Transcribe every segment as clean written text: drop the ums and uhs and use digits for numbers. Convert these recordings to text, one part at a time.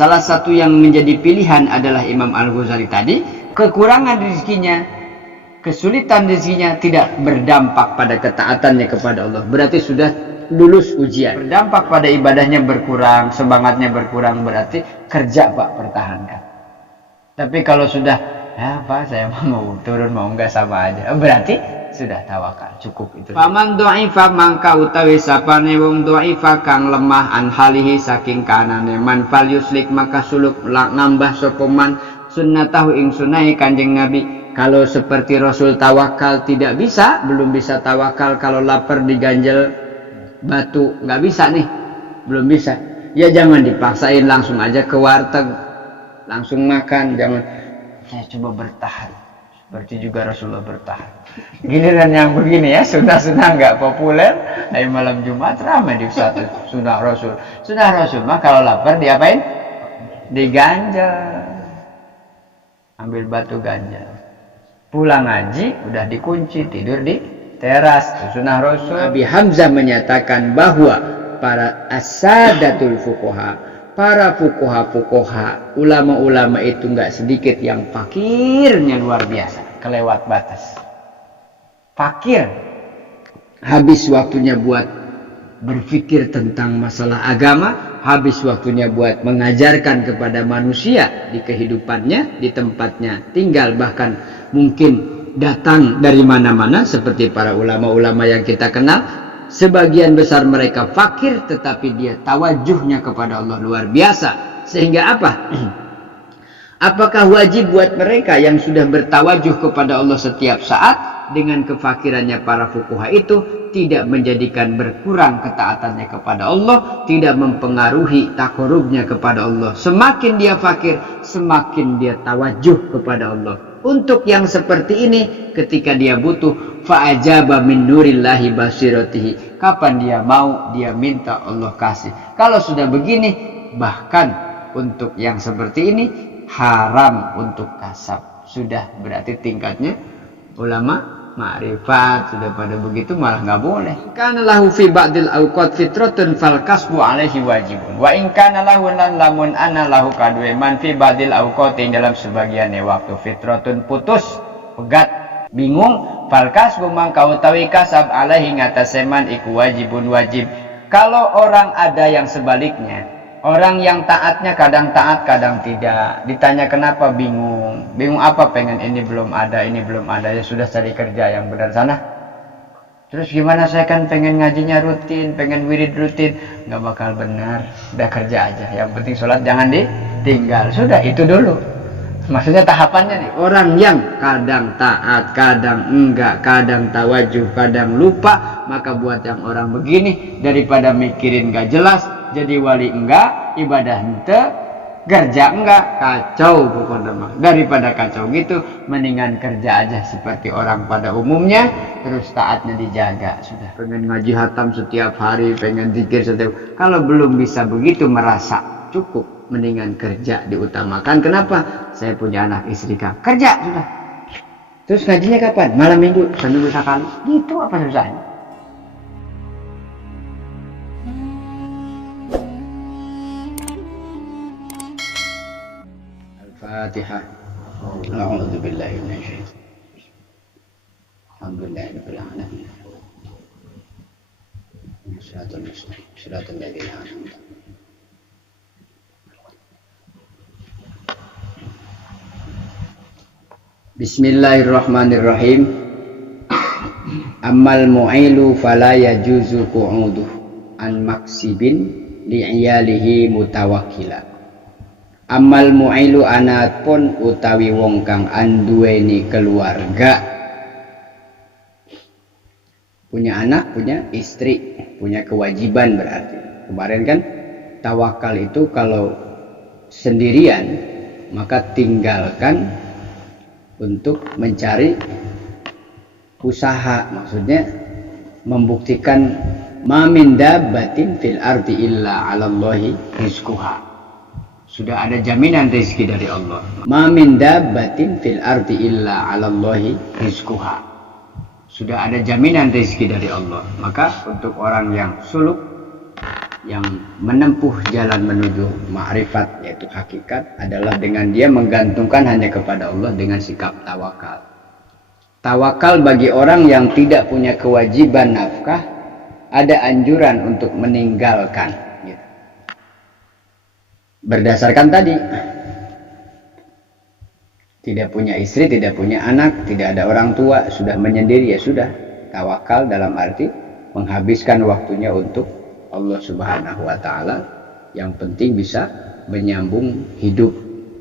Salah satu yang menjadi pilihan adalah Imam Al-Ghazali tadi, kekurangan rezekinya, kesulitan rezekinya tidak berdampak pada ketaatannya kepada Allah. Berarti sudah lulus ujian. Berdampak pada ibadahnya berkurang, semangatnya berkurang, berarti kerja Pak, pertahankan. Tapi kalau sudah, ya Pak saya mau turun mau enggak sama aja, berarti sudah tawakal, cukup itu. Faman dha'ifa mangka utawi sapane wong dha'ifa kang lemah an halihi saking kanane man fal yuslik maka suluk nambah sapa man sunnatahu ing sunnah Kanjeng Nabi. Kalau seperti Rasul tawakal tidak bisa, belum bisa tawakal kalau lapar diganjel batu, nggak bisa nih, belum bisa. Ya jangan dipaksain, langsung aja ke warteg, langsung makan, jangan. Saya coba bertahan. Berarti juga Rasulullah bertahan. Giliran yang begini ya, sunnah-sunnah nggak populer. Hari malam Jumat ramai di satu sunnah Rasul. Sunnah Rasul mah kalau lapar diapain? Diganjel. Ambil batu ganjel. Pulang ngaji udah dikunci, tidur di teras. Sunnah Rasul. Abi Hamzah menyatakan bahwa para asadatul fuqaha, para fuqaha, ulama-ulama itu nggak sedikit yang fakirnya luar biasa, kelewat batas. Fakir, habis waktunya buat berpikir tentang masalah agama, habis waktunya buat mengajarkan kepada manusia di kehidupannya, di tempatnya tinggal, bahkan mungkin datang dari mana-mana seperti para ulama-ulama yang kita kenal. Sebagian besar mereka fakir, tetapi dia tawajuhnya kepada Allah luar biasa. Sehingga apa? Apakah wajib buat mereka yang sudah bertawajuh kepada Allah setiap saat dengan kefakirannya para fuqaha itu tidak menjadikan berkurang ketaatannya kepada Allah, tidak mempengaruhi takorubnya kepada Allah. Semakin dia fakir, semakin dia tawajuh kepada Allah. Untuk yang seperti ini, ketika dia butuh, fa'ajaba min nurillahi basiratihi. Kapan dia mau, dia minta Allah kasih. Kalau sudah begini, bahkan untuk yang seperti ini, haram untuk kasab. Sudah berarti tingkatnya ulama ma'rifat, sudah pada begitu malah nggak boleh. Kana lahu fi ba'dil awqat fitratun fal kasbu alaihi wajibun. Wa in kana lahu lan lamun ana lahu kadwe man fi ba'dil awqat dalam sebagian waktu fitratun putus, pegat, bingung, fal kasbu mangka utawi kasab alaihi ngatasé man iku wajibun wajib. Kalau orang ada yang sebaliknya, orang yang taatnya kadang taat kadang tidak, ditanya kenapa bingung. Bingung apa? Pengen ini belum ada, ini belum ada. Ya sudah cari kerja yang benar sana. Terus gimana, saya kan pengen ngajinya rutin, pengen wirid rutin. Nggak bakal benar. Udah kerja aja. Yang penting sholat jangan ditinggal. Sudah itu dulu. Maksudnya tahapannya nih. Orang yang kadang taat, kadang enggak, kadang tawajuh, kadang lupa. Maka buat yang orang begini, daripada mikirin nggak jelas, jadi wali enggak, ibadah ente, kerja enggak, kacau pokoknya mah. Daripada kacau gitu, mendingan kerja aja seperti orang pada umumnya, terus taatnya dijaga. Sudah pengen ngaji hatam setiap hari, pengen zikir setiap. Kalau belum bisa begitu, merasa cukup, mendingan kerja diutamakan. Kenapa? Saya punya anak istri kan. Kerja sudah. Terus ngajinya kapan? Malam minggu, seminggu sekali. Gitu apa susahnya? Al-Fatihah. A'udzu billahi minasyaitonir rajim. Alhamdulillahirabbil alamin. Shiratal mustaqim, shiratal ladzina an'amta. Bismillahirrahmanirrahim. Ammal mu'ilu fala yajuzu qu'uduh an maksibin li'iyalihi mutawakkila. Amal mu'ilu anat pun utawi wong kang anduweni keluarga, punya anak, punya istri, punya kewajiban. Berarti kemarin kan tawakal itu kalau sendirian maka tinggalkan untuk mencari usaha, maksudnya membuktikan ma min dabbatin fil ardi illa 'alallahi rizquha. Sudah ada jaminan rezeki dari Allah. Ma min dabbatin fil ardi illa 'alallahi rizquha. Sudah ada jaminan rezeki dari Allah. Maka untuk orang yang suluk yang menempuh jalan menuju ma'rifat yaitu hakikat adalah dengan dia menggantungkan hanya kepada Allah dengan sikap tawakal. Tawakal bagi orang yang tidak punya kewajiban nafkah ada anjuran untuk meninggalkan gitu. Berdasarkan tadi tidak punya istri, tidak punya anak, tidak ada orang tua, sudah menyendiri, ya sudah tawakal dalam arti menghabiskan waktunya untuk Allah Subhanahu wa taala, yang penting bisa menyambung hidup.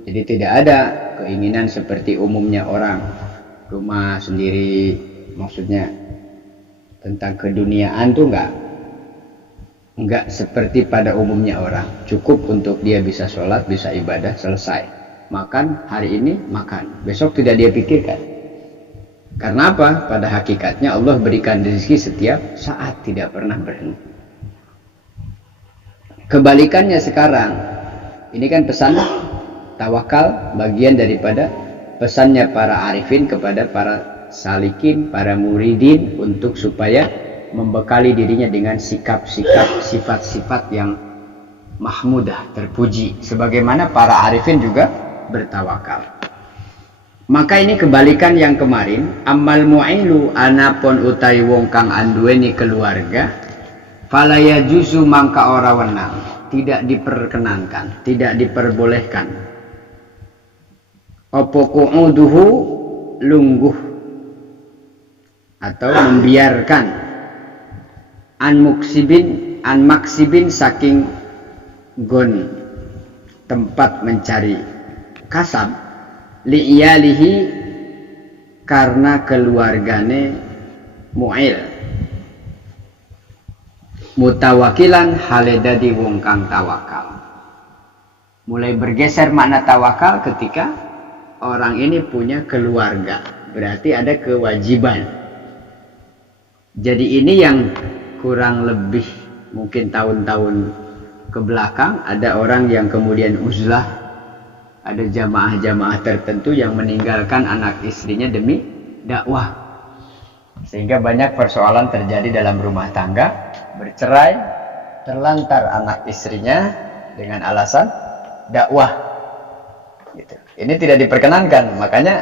Jadi tidak ada keinginan seperti umumnya orang rumah sendiri, maksudnya tentang keduniaan tuh enggak seperti pada umumnya orang. Cukup untuk dia bisa sholat, bisa ibadah, selesai. Makan hari ini, makan. Besok tidak dia pikirkan. Karena apa? Pada hakikatnya Allah berikan rezeki setiap saat, tidak pernah berhenti. Kebalikannya sekarang, ini kan pesan tawakal, bagian daripada pesannya para arifin kepada para salikin, para muridin, untuk supaya membekali dirinya dengan sikap-sikap, sifat-sifat yang mahmudah, terpuji, sebagaimana para arifin juga bertawakal. Maka ini kebalikan yang kemarin. Amal mu'ilu anapun utai wong kang anduweni keluarga, falaya juzu mangka ora wenang, tidak diperkenankan, tidak diperbolehkan. Opo qu'uduhu lungguh atau membiarkan an maksibin saking gon tempat mencari kasab li'iyalihi karena keluargane mu'il mutawakilan haledadi wong kang tawakal. Mulai bergeser makna tawakal ketika orang ini punya keluarga, berarti ada kewajiban. Jadi ini yang kurang lebih mungkin tahun-tahun ke belakang ada orang yang kemudian uzlah, ada jamaah-jamaah tertentu yang meninggalkan anak istrinya demi dakwah, sehingga banyak persoalan terjadi dalam rumah tangga, bercerai, terlantar anak istrinya dengan alasan dakwah gitu. Ini tidak diperkenankan. Makanya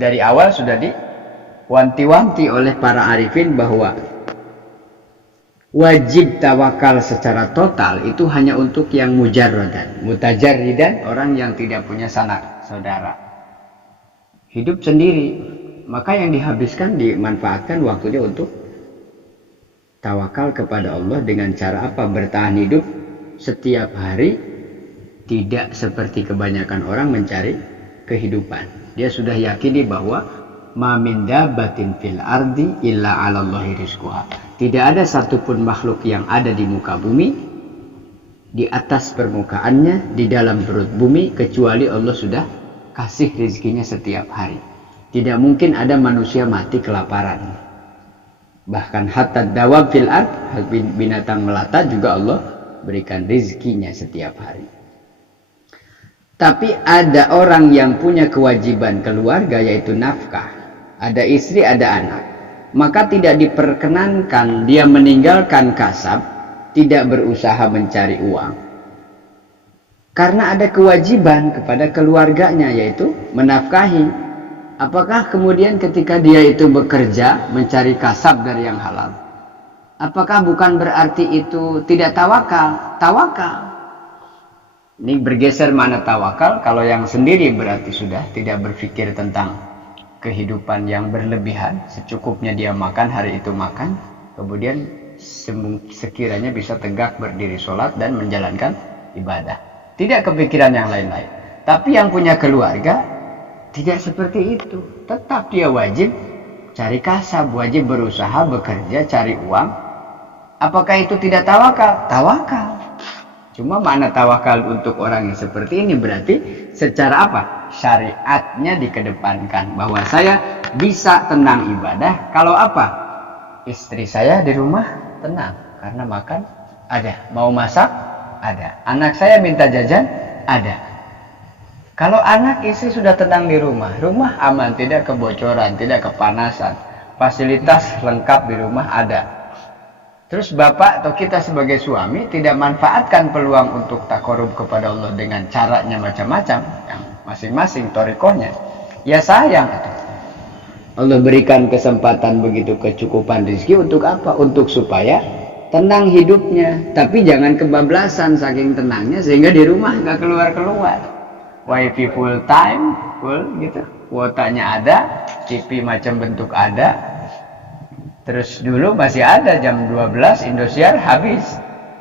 dari awal sudah diwanti-wanti oleh para arifin bahwa wajib tawakal secara total itu hanya untuk yang mujarradan, mutajarridan, orang yang tidak punya sanak saudara, hidup sendiri. Maka yang dihabiskan, dimanfaatkan waktunya untuk tawakal kepada Allah dengan cara apa? Bertahan hidup setiap hari, tidak seperti kebanyakan orang mencari kehidupan. Dia sudah yakini bahwa ma min dabbatin fil ardi illa 'alallahi rizquha. Tidak ada satupun makhluk yang ada di muka bumi, di atas permukaannya, di dalam perut bumi, kecuali Allah sudah kasih rezekinya setiap hari. Tidak mungkin ada manusia mati kelaparan. Bahkan hatta dawab fil ard, binatang melata juga Allah berikan rezekinya setiap hari. Tapi ada orang yang punya kewajiban keluarga, yaitu nafkah. Ada istri, ada anak. Maka tidak diperkenankan dia meninggalkan kasab, tidak berusaha mencari uang. Karena ada kewajiban kepada keluarganya, yaitu menafkahi. Apakah kemudian ketika dia itu bekerja, mencari kasab dari yang halal, apakah bukan berarti itu tidak tawakal? Tawakal. Ini bergeser mana tawakal. Kalau yang sendiri berarti sudah tidak berpikir tentang kehidupan yang berlebihan, secukupnya dia makan, hari itu makan, kemudian sekiranya bisa tegak berdiri sholat dan menjalankan ibadah, tidak kepikiran yang lain-lain. Tapi yang punya keluarga tidak seperti itu, tetap dia wajib cari kasab, wajib berusaha, bekerja, cari uang. Apakah itu tidak tawakal? Tawakal. Cuma makna tawakal untuk orang yang seperti ini berarti secara apa? Syariatnya dikedepankan, bahwa saya bisa tenang ibadah kalau apa? Istri saya di rumah tenang karena makan ada, mau masak ada, anak saya minta jajan ada. Kalau anak istri sudah tenang di rumah, rumah aman, tidak kebocoran, tidak kepanasan, fasilitas lengkap di rumah ada. Terus bapak atau kita sebagai suami tidak manfaatkan peluang untuk takarub kepada Allah dengan caranya macam-macam, yang masing-masing torikohnya, ya sayang. Allah berikan kesempatan begitu kecukupan rezeki untuk apa? Untuk supaya tenang hidupnya, tapi jangan kebablasan saking tenangnya sehingga di rumah nggak keluar-keluar. Wifi full time, full gitu, kuotanya ada, TV macam bentuk ada. Terus dulu masih ada jam 12 Indosiar habis,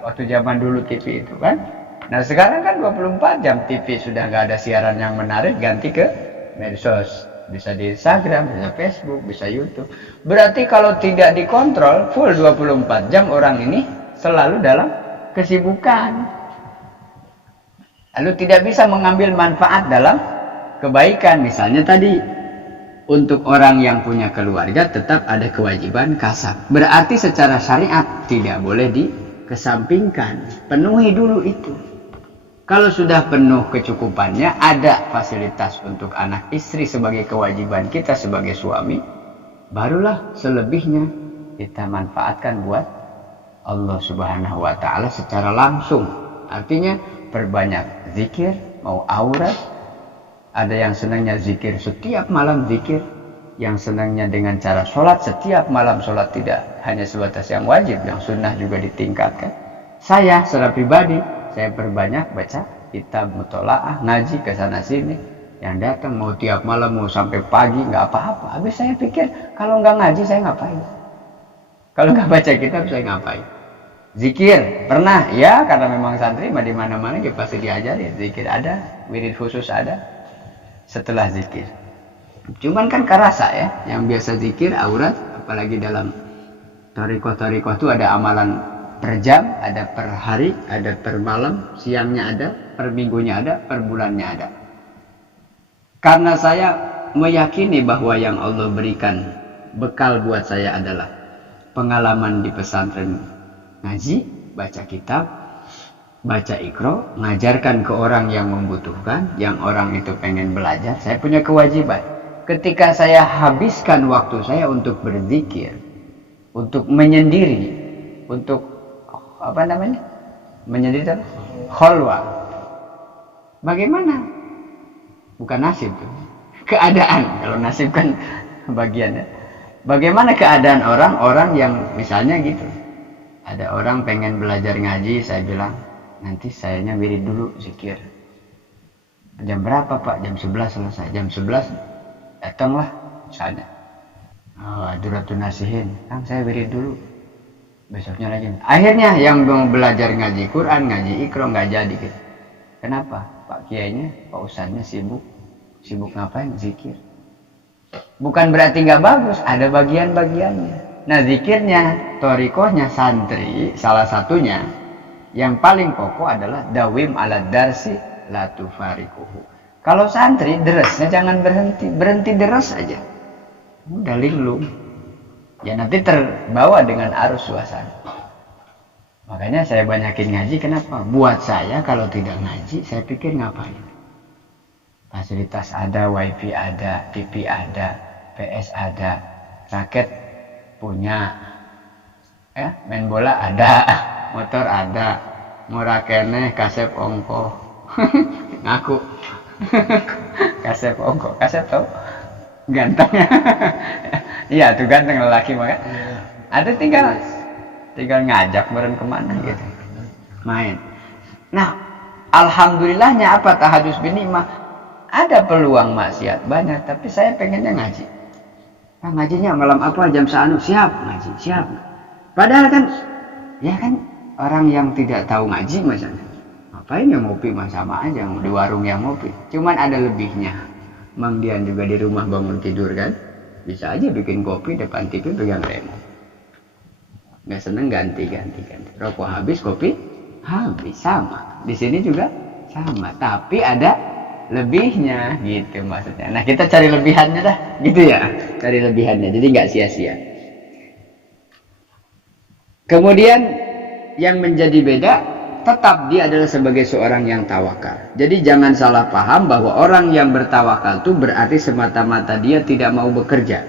waktu zaman dulu TV itu kan. Nah sekarang kan 24 jam TV sudah nggak ada siaran yang menarik, ganti ke medsos. Bisa di Instagram, bisa Facebook, bisa YouTube. Berarti kalau tidak dikontrol full 24 jam orang ini selalu dalam kesibukan. Lalu tidak bisa mengambil manfaat dalam kebaikan. Misalnya tadi, untuk orang yang punya keluarga tetap ada kewajiban kasab. Berarti secara syariat tidak boleh dikesampingkan. Penuhi dulu itu. Kalau sudah penuh kecukupannya, ada fasilitas untuk anak istri sebagai kewajiban kita sebagai suami, barulah selebihnya kita manfaatkan buat Allah Subhanahu wa Ta'ala secara langsung. Artinya perbanyak zikir, mau aurat. Ada yang senangnya zikir setiap malam zikir, yang senangnya dengan cara sholat setiap malam sholat, tidak hanya sebatas yang wajib, yang sunnah juga ditingkatkan. Saya secara pribadi, saya perbanyak baca kitab mutolaah, ngaji ke sana sini. Yang datang mau tiap malam, mau sampai pagi, nggak apa-apa. Habis saya pikir, kalau nggak ngaji saya ngapain? Kalau nggak baca kitab saya ngapain? Zikir pernah, ya karena memang santri di mana-mana kita pasti diajari. Zikir ada, wirid khusus ada. Setelah zikir, cuman kan kerasa ya, yang biasa zikir aurat, apalagi dalam tarikoh itu ada amalan per jam, ada per hari, ada per malam, siangnya ada, per minggunya ada, per bulannya ada. Karena saya meyakini bahwa yang Allah berikan bekal buat saya adalah pengalaman di pesantren, ngaji, baca kitab, baca ikro, ngajarkan ke orang yang membutuhkan, yang orang itu pengen belajar. Saya punya kewajiban. Ketika saya habiskan waktu saya untuk berzikir, untuk menyendiri, untuk apa namanya? Menyendiri apa? Khalwa. Bagaimana? Bukan nasib tuh. Keadaan. Kalau nasib kan bagiannya. Bagaimana keadaan orang-orang yang misalnya gitu. Ada orang pengen belajar ngaji, saya bilang, nanti sayanya wirid dulu zikir. Jam berapa Pak? Jam 11 selesai. Jam 11 datanglah misalnya. Duratun nasihin. Kang saya wirid dulu. Besoknya lagi. Akhirnya yang mau belajar ngaji Quran, ngaji ikro nggak jadi gitu. Kenapa? Pak Kiainya, Pak Ustadznya sibuk. Sibuk ngapain? Zikir. Bukan berarti nggak bagus, ada bagian-bagiannya. Nah zikirnya, torikohnya santri, salah satunya yang paling pokok adalah dawim ala darsi la tufarikuhu. Kalau santri deresnya jangan berhenti, berhenti deres aja. Udah linglung. Ya nanti terbawa dengan arus suasana. Makanya saya banyakin ngaji, kenapa? Buat saya kalau tidak ngaji, saya pikir ngapain? Fasilitas ada, wifi ada, TV ada, PS ada, raket punya, ya main bola ada, motor ada, murah kene kasep ongko, ngaku, kasep ongko, kasep tau, ganteng, iya tuh ganteng lelaki banget, ada tinggal ngajak beren kemana gitu, main. Nah, alhamdulillahnya apa tahadus binimah, ada peluang maksiat banyak, tapi saya pengennya ngaji. Nah, ngajinya malam apa jam seanu, siap ngaji, siap. Padahal kan, ya kan orang yang tidak tahu ngaji misalnya, ngapain yang ngopi mah sama aja di warung yang ngopi. Cuman ada lebihnya. Mang Dian juga di rumah bangun tidur kan, bisa aja bikin kopi depan TV pegang remote. Nggak seneng ganti. Rokok habis, kopi habis, sama. Di sini juga sama, tapi ada lebihnya gitu maksudnya. Nah kita cari lebihannya dah, gitu ya, cari lebihannya, jadi nggak sia-sia. Kemudian yang menjadi beda, tetap dia adalah sebagai seorang yang tawakal. Jadi jangan salah paham bahwa orang yang bertawakal itu berarti semata-mata dia tidak mau bekerja.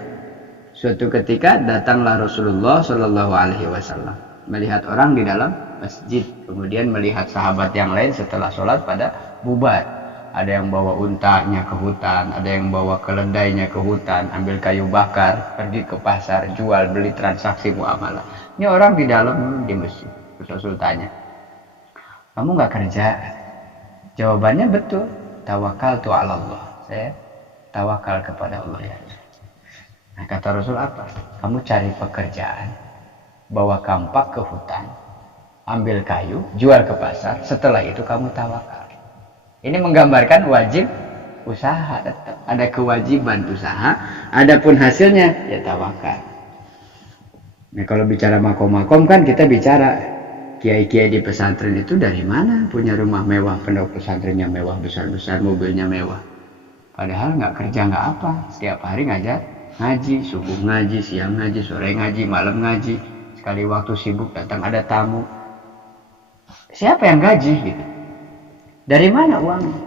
Suatu ketika datanglah Rasulullah Shallallahu Alaihi Wasallam. melihat orang di dalam masjid, kemudian melihat sahabat yang lain setelah sholat pada bubar. Ada yang bawa untanya ke hutan, ada yang bawa keledainya ke hutan, ambil kayu bakar, pergi ke pasar, jual beli, transaksi muamalah. Ini orang di dalam di masjid. Terus Rasul tanya, kamu nggak kerja? Jawabannya betul, tawakaltu ala Allah. Saya tawakal kepada Allah ya. Nah, kata Rasul apa? Kamu cari pekerjaan, bawa kampak ke hutan, ambil kayu, jual ke pasar, setelah itu kamu tawakal. Ini menggambarkan wajib usaha, tetap ada kewajiban usaha, adapun hasilnya ya tawakal. Nah, kalau bicara makom-makom kan kita bicara kiai-kiai di pesantren itu dari mana punya rumah mewah, pondok pesantrennya mewah, besar-besar, mobilnya mewah. Padahal nggak kerja nggak apa, setiap hari ngajar ngaji, subuh ngaji, siang ngaji, sore ngaji, malam ngaji, sekali waktu sibuk datang ada tamu. Siapa yang gaji gitu? Dari mana uangnya?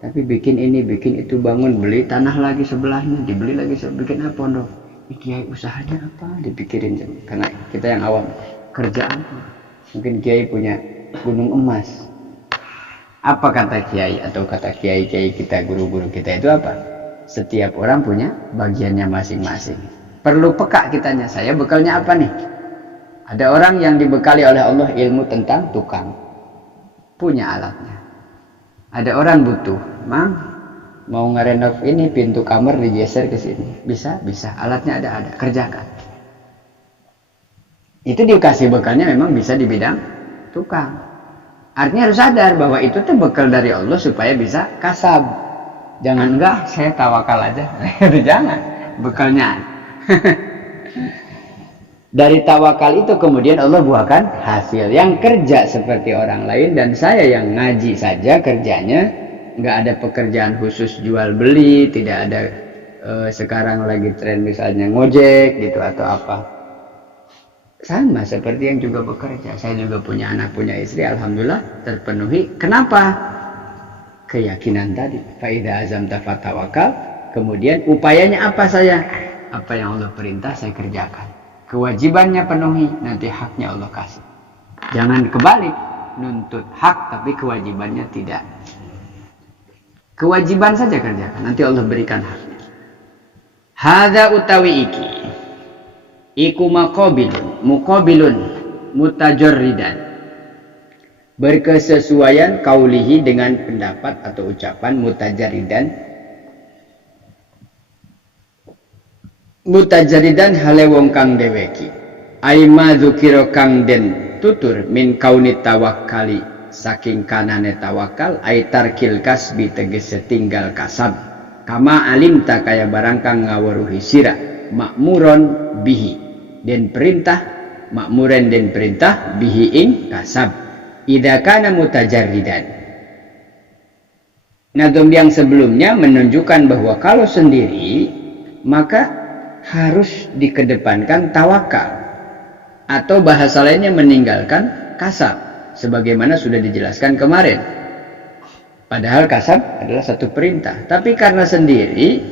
Tapi bikin ini, bikin itu, bangun, beli tanah lagi sebelahnya, dibeli lagi, bikin apa pondok? Ini kiai usahanya apa? Dipikirin, karena kita yang awam, kerjaan. Mungkin kiai punya gunung emas. Apa kata kiai atau kata kiai-kiai kita, guru-guru kita itu apa? Setiap orang punya bagiannya masing-masing. Perlu peka kitanya, saya bekalnya apa nih? Ada orang yang dibekali oleh Allah ilmu tentang tukang, punya alatnya. Ada orang butuh, Mang, mau ngerenov ini pintu kamar digeser ke sini, bisa, alatnya ada, kerjakan. Itu dikasih bekalnya memang bisa di bidang tukang. Artinya harus sadar bahwa itu tuh bekal dari Allah supaya bisa kasab. Jangan enggak, saya tawakal aja. Itu jangan, bekalnya. Dari tawakal itu kemudian Allah buahkan hasil. Yang kerja seperti orang lain dan saya yang ngaji saja kerjanya, nggak ada pekerjaan khusus jual beli, tidak ada sekarang lagi tren misalnya ngojek gitu atau apa. Sama seperti yang juga bekerja. Saya juga punya anak, punya istri, alhamdulillah terpenuhi. Kenapa? Keyakinan tadi. Faida azam tafatawakal. Kemudian upayanya apa saya? Apa yang Allah perintah saya kerjakan. Kewajibannya penuhi, nanti haknya Allah kasih. Jangan kebalik, nuntut hak tapi kewajibannya tidak. Kewajiban saja kerjakan, nanti Allah berikan haknya. Hadza utawi iki, iku muqabilun, mutajarridan. Berkesesuaian kaulihi dengan pendapat atau ucapan mutajaridan hale wong kang deweki aima dzukira kang den tutur min kauni tawakkali saking kanane tawakal aitar kilkas tegese tinggal kasab kama alim tak kaya barang kang ngaweruhi sira makmuron bihi den perintah makmuren den perintah bihi ing kasab idza kana mutajarridan. Nadom yang sebelumnya menunjukkan bahwa kalau sendiri maka harus dikedepankan tawakal atau bahasa lainnya meninggalkan kasab sebagaimana sudah dijelaskan kemarin. Padahal kasab adalah satu perintah, tapi karena sendiri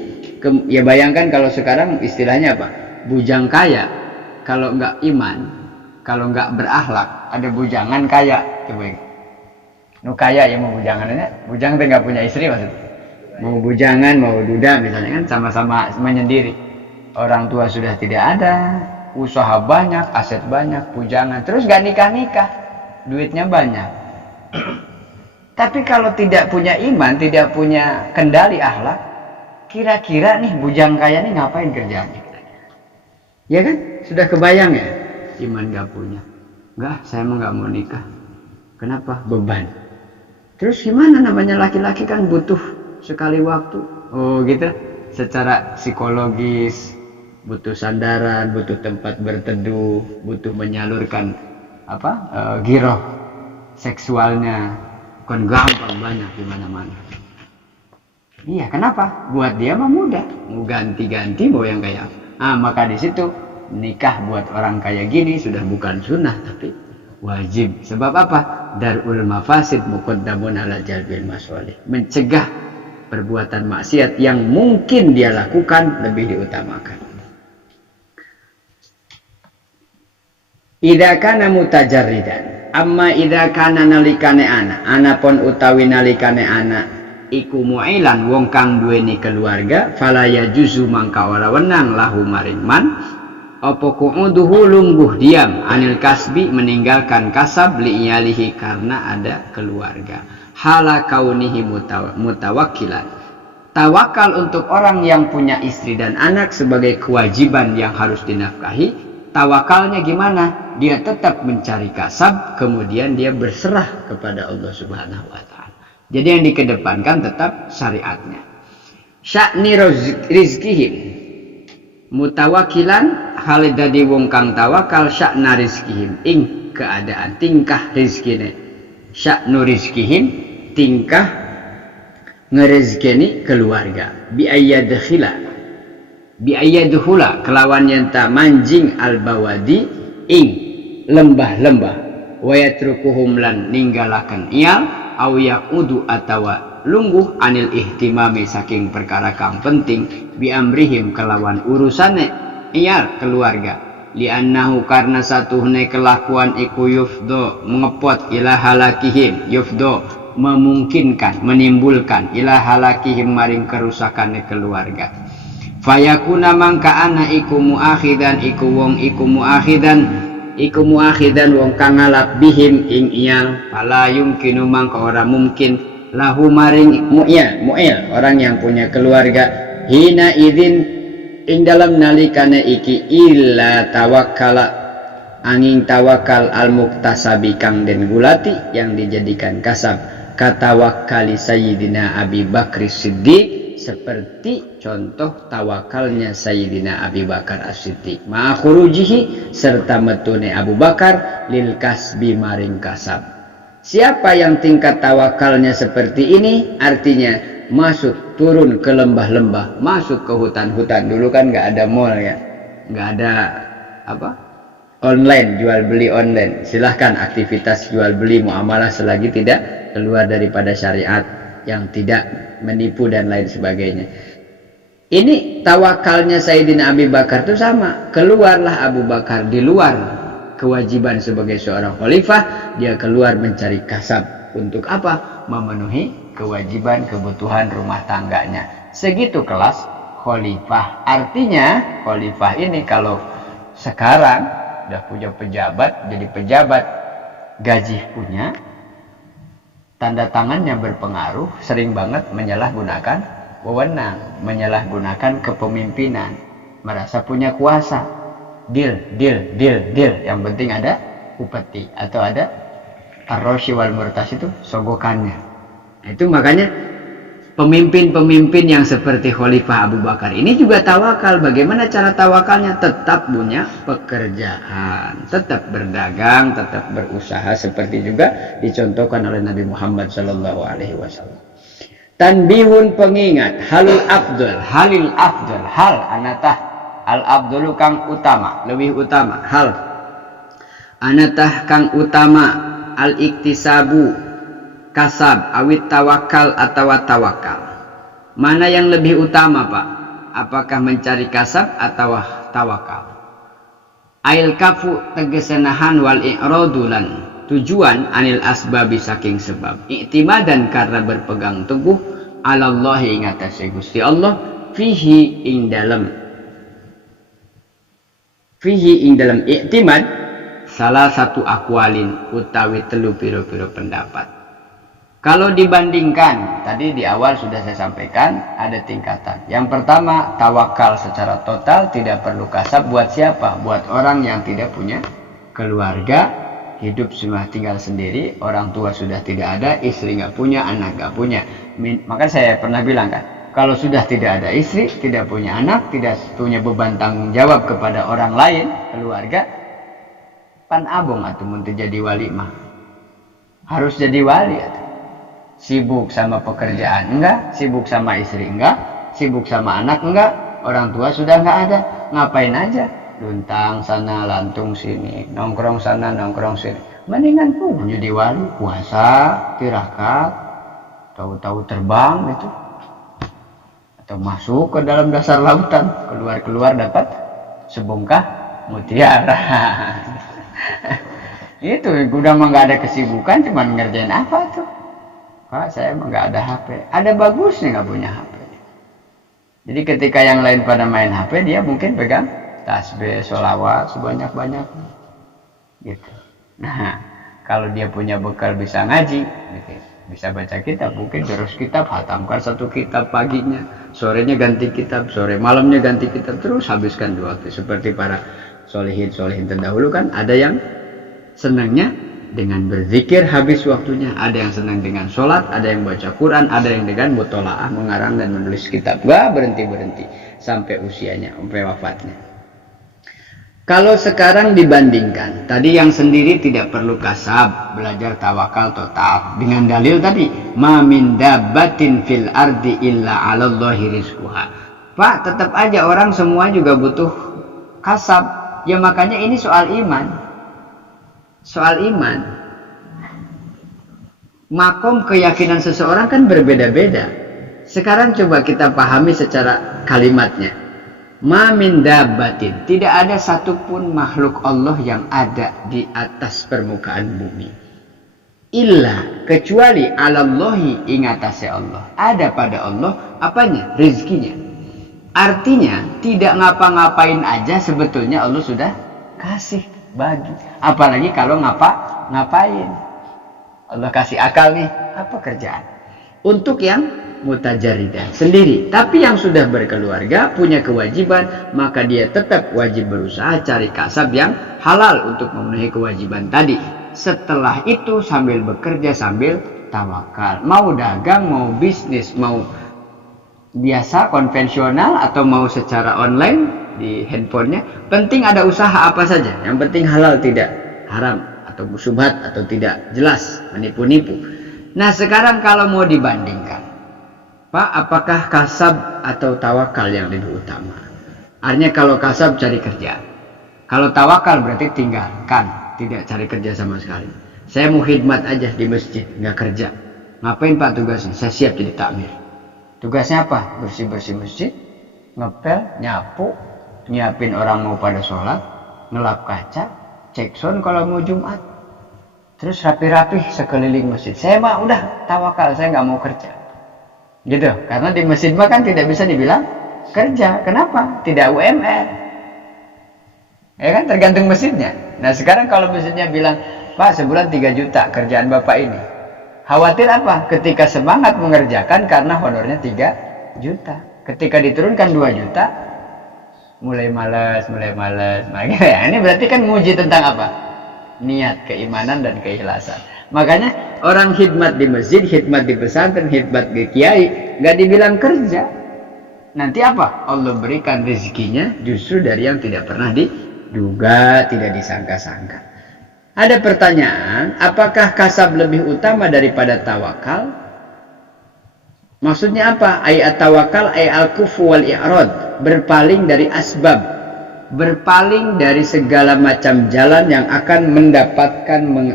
ya bayangkan kalau sekarang istilahnya apa? Bujang kaya kalau nggak iman, kalau nggak berakhlak, ada bujangan kaya. Coba nu kaya ya mau bujangannya, bujang tapi nggak punya istri maksudnya. Mau bujangan, mau duda misalnya kan sama-sama menyendiri. Orang tua sudah tidak ada, usaha banyak, aset banyak, bujangan, terus gak nikah-nikah, duitnya banyak. Tapi kalau tidak punya iman, tidak punya kendali akhlak, kira-kira nih bujang kaya nih ngapain kerjanya? Ya kan? Sudah kebayang ya? Iman gak punya. Enggak, saya mah gak mau nikah. Kenapa? Beban. Terus gimana namanya laki-laki kan butuh sekali waktu. Oh gitu, secara psikologis, butuh sandaran, butuh tempat berteduh, butuh menyalurkan giroh seksualnya, kan gampang banyak di mana-mana. Iya, kenapa? Buat dia mah mudah, mau ganti-ganti mau yang kayak. Maka di situ nikah buat orang kayak gini sudah bukan sunnah tapi wajib. Sebab apa? Darul mafasid muqaddamun ala jalbil masalih. Mencegah perbuatan maksiat yang mungkin dia lakukan lebih diutamakan. Idza kana mutajarridan, amma idza kana nalikane anak pun utawi nalikane anak iku mu'ilan wong kang duweni keluarga, fala yajuzu mangka ora wenang lahu maring man apa qu'uduhu lungguh diam anil kasbi meninggalkan kasab li'iyalihi karena ada keluarga. Hala kaunihi mutawakkilan. Tawakal untuk orang yang punya istri dan anak sebagai kewajiban yang harus dinafkahi. Tawakalnya gimana? Dia tetap mencari kasab, kemudian dia berserah kepada Allah Subhanahu wa ta'ala. Jadi yang dikedepankan tetap syariatnya. Sya'ni rizkihim. Mutawakilan hal dadi wong kang tawakal sya'na rizkihim ing keadaan tingkah rizkine. Sya'nu rizkihim tingkah ngerezkeni keluarga. Bi'ayyadhula kelawan yang tak manjing al-bawadi ing lembah-lembah wa yatrukuhum lan ninggalaken iyal au yaqudu atawa lungguh anil ihtimami saking perkara kang penting bi amrihim kelawan urusane iyal keluarga li'annahu karena satuhne kelakuan iku yufdo mengepot ila halakihim yufdo memungkinkan menimbulkan ila halakihim maring kerusakane keluarga fayakuna mangka ana iku muakhidan iku wong iku muakhidan wong kang ngalap bihim ing iyal fala yumkinu mangka ora mungkin lahu maring mu'il orang yang punya keluarga hina idzin ing dalam nalikane iki illa tawakkala angin tawakal al muktasabi kang den gulati yang dijadikan kasab katawakkali sayyidina Abi Bakr Siddiq seperti contoh tawakalnya Sayyidina Abi Bakar As-Siddiq ma'khurujihi serta metune Abu Bakar lil kasbi maring kasab. Siapa yang tingkat tawakalnya seperti ini artinya masuk turun ke lembah-lembah, masuk ke hutan-hutan. Dulu kan nggak ada mall ya, nggak ada online, jual beli online. Silahkan aktivitas jual beli muamalah selagi tidak keluar daripada syariat yang tidak menipu dan lain sebagainya. Ini tawakalnya Sayyidina Abi Bakar itu sama. Keluarlah Abu Bakar di luar kewajiban sebagai seorang khalifah, dia keluar mencari kasab. Untuk apa? Memenuhi kewajiban kebutuhan rumah tangganya. Segitu kelas khalifah. Artinya khalifah ini kalau sekarang udah punya pejabat, jadi pejabat, gaji punya, tanda tangannya berpengaruh, sering banget menyalahgunakan wewenang, menyalahgunakan kepemimpinan, merasa punya kuasa, deal. Yang penting ada upeti atau ada ar-rashi wal murtas itu sogokannya. Itu makanya pemimpin-pemimpin yang seperti Khalifah Abu Bakar ini juga tawakal. Bagaimana cara tawakalnya? Tetap punya pekerjaan, tetap berdagang, tetap berusaha seperti juga dicontohkan oleh Nabi Muhammad SAW. Tanbihun pengingat halil afdal hal anatah al afdalu kang utama lebih utama hal anatah kang utama al iktisabu kasab awit tawakal atau tawakal. Mana yang lebih utama Pak? Apakah mencari kasab atau tawakal? Ail kafu tegesenahan wal i'radulan tujuan anil asbabi saking sebab i'timadan karena berpegang teguh alallahi ing atase Gusti Allah fihi ing dalam i'timad salah satu akwalin utawi telu piro-piro pendapat. Kalau dibandingkan, tadi di awal sudah saya sampaikan, ada tingkatan. Yang pertama, tawakal secara total, tidak perlu kasab. Buat siapa? Buat orang yang tidak punya keluarga, hidup semua tinggal sendiri, orang tua sudah tidak ada, istri nggak punya, anak nggak punya. Maka saya pernah bilang kan, kalau sudah tidak ada istri, tidak punya anak, tidak punya beban tanggung jawab kepada orang lain, keluarga, pan abong atau muntah jadi wali mah. Harus jadi wali atau sibuk sama pekerjaan enggak, sibuk sama istri enggak, sibuk sama anak enggak, orang tua sudah enggak ada, ngapain aja? Luntang sana, lantung sini, nongkrong sana, nongkrong sini. Mendingan pun jadi wali, puasa, tirakat, tahu-tahu terbang gitu. Atau masuk ke dalam dasar lautan, keluar-keluar dapat sebongkah mutiara. Itu udah mah nggak ada kesibukan, cuman ngerjain apa tuh? Pak, saya mah nggak ada HP. Ada bagusnya nggak punya HP. Jadi ketika yang lain pada main HP, dia mungkin pegang tasbih, sholawat sebanyak-banyak. Gitu. Nah, kalau dia punya bekal bisa ngaji, gitu, bisa baca kitab, mungkin terus kitab, hatamkan satu kitab paginya, sorenya ganti kitab, sore malamnya ganti kitab, terus habiskan waktu. Seperti para solehin terdahulu kan, ada yang senangnya dengan berzikir habis waktunya, ada yang senang dengan sholat, ada yang baca Quran, ada yang dengan mutolaah, mengarang dan menulis kitab. Gak berhenti sampai usianya, sampai wafatnya. Kalau sekarang dibandingkan, tadi yang sendiri tidak perlu kasab, belajar tawakal total dengan dalil tadi, ma min dabbatin fil ardi illa 'alallahi rizquha. Pak, tetap aja orang semua juga butuh kasab. Ya makanya ini soal iman. Soal iman, makom keyakinan seseorang kan berbeda-beda. Sekarang coba kita pahami secara kalimatnya. Ma min dabbatin, tidak ada satupun makhluk Allah yang ada di atas permukaan bumi. Illa, kecuali alallahi, ingatase Allah. Ada pada Allah, apanya? Rizkinya. Artinya, tidak ngapa-ngapain aja sebetulnya Allah sudah kasih. Bagi, apalagi kalau ngapain Allah kasih akal nih, apa kerjaan untuk yang mutajaridan sendiri, tapi yang sudah berkeluarga punya kewajiban, maka dia tetap wajib berusaha cari kasab yang halal untuk memenuhi kewajiban tadi. Setelah itu sambil bekerja sambil tawakal, mau dagang, mau bisnis, mau biasa konvensional atau mau secara online di handphonenya, penting ada usaha apa saja, yang penting halal, tidak haram atau syubhat atau tidak jelas menipu-nipu. Nah sekarang kalau mau dibandingkan, Pak, apakah kasab atau tawakal yang lebih utama? Artinya kalau kasab cari kerja, kalau tawakal berarti tinggalkan, tidak cari kerja sama sekali. Saya mau khidmat aja di masjid, nggak kerja. Ngapain Pak tugasnya? Saya siap jadi takmir. Tugasnya apa? Bersih-bersih masjid, ngepel, nyapu, nyiapin orang mau pada sholat, ngelap kaca, cek sound kalau mau Jumat, terus rapi-rapi sekeliling masjid. Saya mah udah tawakal, saya nggak mau kerja. Gitu, karena di masjid mah kan tidak bisa dibilang kerja. Kenapa? Tidak UMR. Ya kan, tergantung masjidnya. Nah sekarang kalau masjidnya bilang, Pak sebulan 3 juta kerjaan Bapak ini. Khawatir apa? Ketika semangat mengerjakan karena honornya 3 juta. Ketika diturunkan 2 juta, mulai malas. Makanya ini berarti kan nguji tentang apa? Niat, keimanan, dan keikhlasan. Makanya orang khidmat di masjid, khidmat di pesantren, khidmat di kiai, nggak dibilang kerja. Nanti apa? Allah berikan rezekinya justru dari yang tidak pernah diduga, tidak disangka-sangka. Ada pertanyaan, apakah kasab lebih utama daripada tawakal? Maksudnya apa? Ayat tawakal, ayat al-kufu wal i'rad, berpaling dari asbab, berpaling dari segala macam jalan yang akan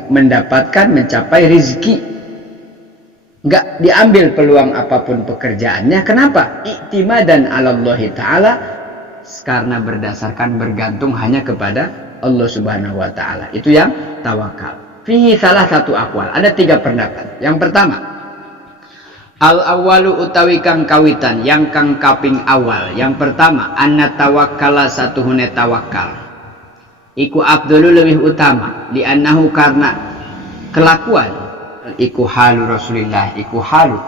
mendapatkan mencapai rizki. Enggak diambil peluang apapun pekerjaannya. Kenapa? I'timadan 'alallahi ta'ala, karena berdasarkan bergantung hanya kepada Allah Subhanahu wa taala. Itu yang tawakal. Fihi salah satu aqwal. Ada 3 pendapat. Yang pertama, al-awwalu utawi kang kawitan, yang kang kaping awal. Yang pertama, anna tawakkala satuhune tawakal iku afdalu lebih utama, di annahu karena kelakuan iku halu Rasulillah, iku halu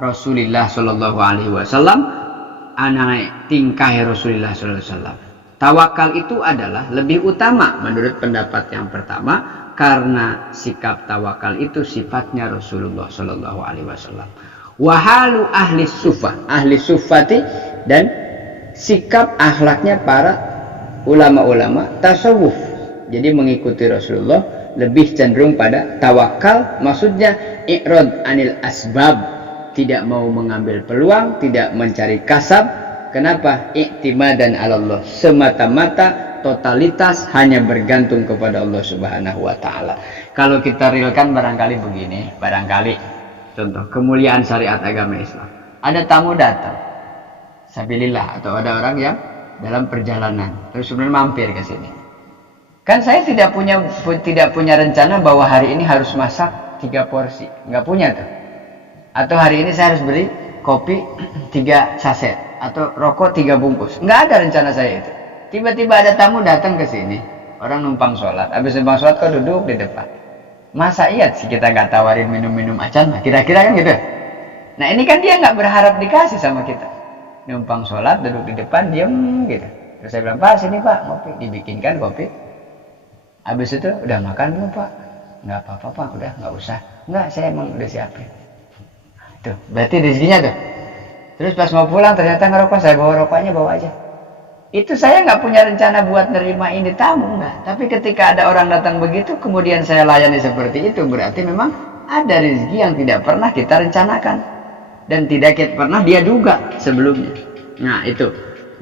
Rasulillah sallallahu alaihi wasallam, anane tingkah Rasulullah sallallahu alaihi wasallam. Tawakal itu adalah lebih utama menurut pendapat yang pertama karena sikap tawakal itu sifatnya Rasulullah sallallahu alaihi wasallam. Wahalu ahli sufati, dan sikap akhlaknya para ulama-ulama tasawuf. Jadi mengikuti Rasulullah lebih cenderung pada tawakal, maksudnya i'rad anil asbab, tidak mau mengambil peluang, tidak mencari kasab. Kenapa? I'timadan 'alallah, semata-mata totalitas hanya bergantung kepada Allah Subhanahu wa taala. Kalau kita realkan barangkali begini, barangkali contoh kemuliaan syariat agama Islam. Ada tamu datang, sabilillah, atau ada orang yang dalam perjalanan terus kemudian mampir ke sini. Kan saya tidak punya rencana bahwa hari ini harus masak 3 porsi. Nggak punya tuh. Atau hari ini saya harus beli kopi 3 saset. Atau rokok 3 bungkus. Nggak ada rencana saya itu. Tiba-tiba ada tamu datang ke sini. Orang numpang sholat. Habis numpang sholat kok duduk di depan. Masa iya sih kita nggak tawarin minum-minum acan? Kira-kira kan gitu. Nah ini kan dia nggak berharap dikasih sama kita. Numpang sholat, duduk di depan, diem gitu. Terus saya bilang, Pak sini Pak, ngopi. Dibikinkan kopi. Habis itu, udah makan belum Pak? Nggak apa-apa Pak, udah nggak usah. Nggak, saya emang udah siapin. Tuh, berarti rezekinya tuh. Terus pas mau pulang ternyata ngerokok, saya bawa rokoknya, bawa aja. Itu saya nggak punya rencana buat nerima ini tamu, nggak. Tapi ketika ada orang datang begitu, kemudian saya layani seperti itu, berarti memang ada rezeki yang tidak pernah kita rencanakan. Dan tidak pernah dia duga sebelumnya. Nah itu.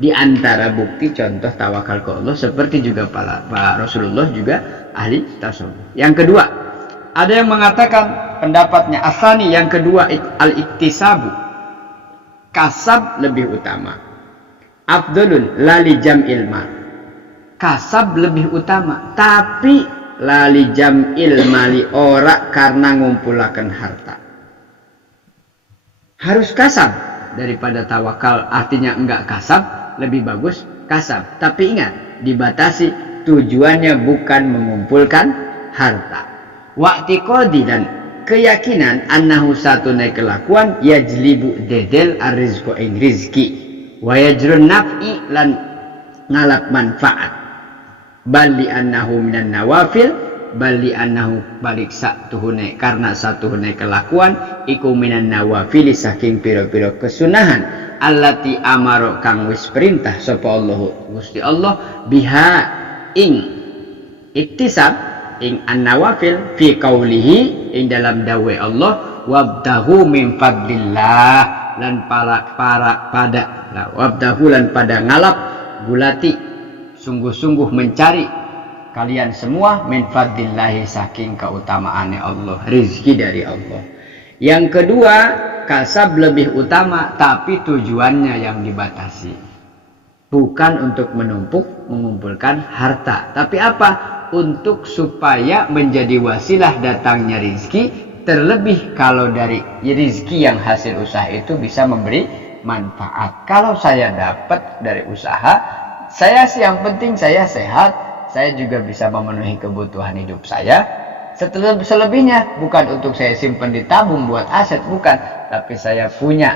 Di antara bukti contoh tawakal ke Allah seperti juga Pak Rasulullah juga ahli tasawuf. Yang kedua, ada yang mengatakan pendapatnya asani yang kedua al-iktisabu. Kasab lebih utama. Afdalun lali jam'il mal. Kasab lebih utama, tapi lali jam'il mali ora karena ngumpulaken harta. Harus kasab daripada tawakal, artinya enggak kasab. Lebih bagus kasab. Tapi ingat, dibatasi tujuannya bukan mengumpulkan harta. Wa'tiqadi dan keyakinan annahu satune kelakuan yajlibu dedel arrizqu ing rizki wa yajrun naf'i lan ngalap manfaat. Bali annahu minan nawafil bali annahu balik satuhune karena satuhune kelakuan iku minan nawafil saking pira-pira kesunahan allati amaro kang wis perintah sapa Allah Gusti Allah biha ing iktisab ing an-nawafil fi qaulihi ing dalam dawe Allah wabdahu min fadlillah lan wabdahu lan pada ngalap gulati sungguh-sungguh mencari kalian semua min fadlillahi saking keutamaannya Allah, rezeki dari Allah. Yang kedua, kasab lebih utama tapi tujuannya yang dibatasi. Bukan untuk menumpuk mengumpulkan harta, tapi apa? Untuk supaya menjadi wasilah datangnya rezeki, terlebih kalau dari rezeki yang hasil usaha itu bisa memberi manfaat. Kalau saya dapat dari usaha, saya sih yang penting saya sehat, saya juga bisa memenuhi kebutuhan hidup saya. Selebihnya bukan untuk saya simpan di tabung buat aset, bukan. Tapi saya punya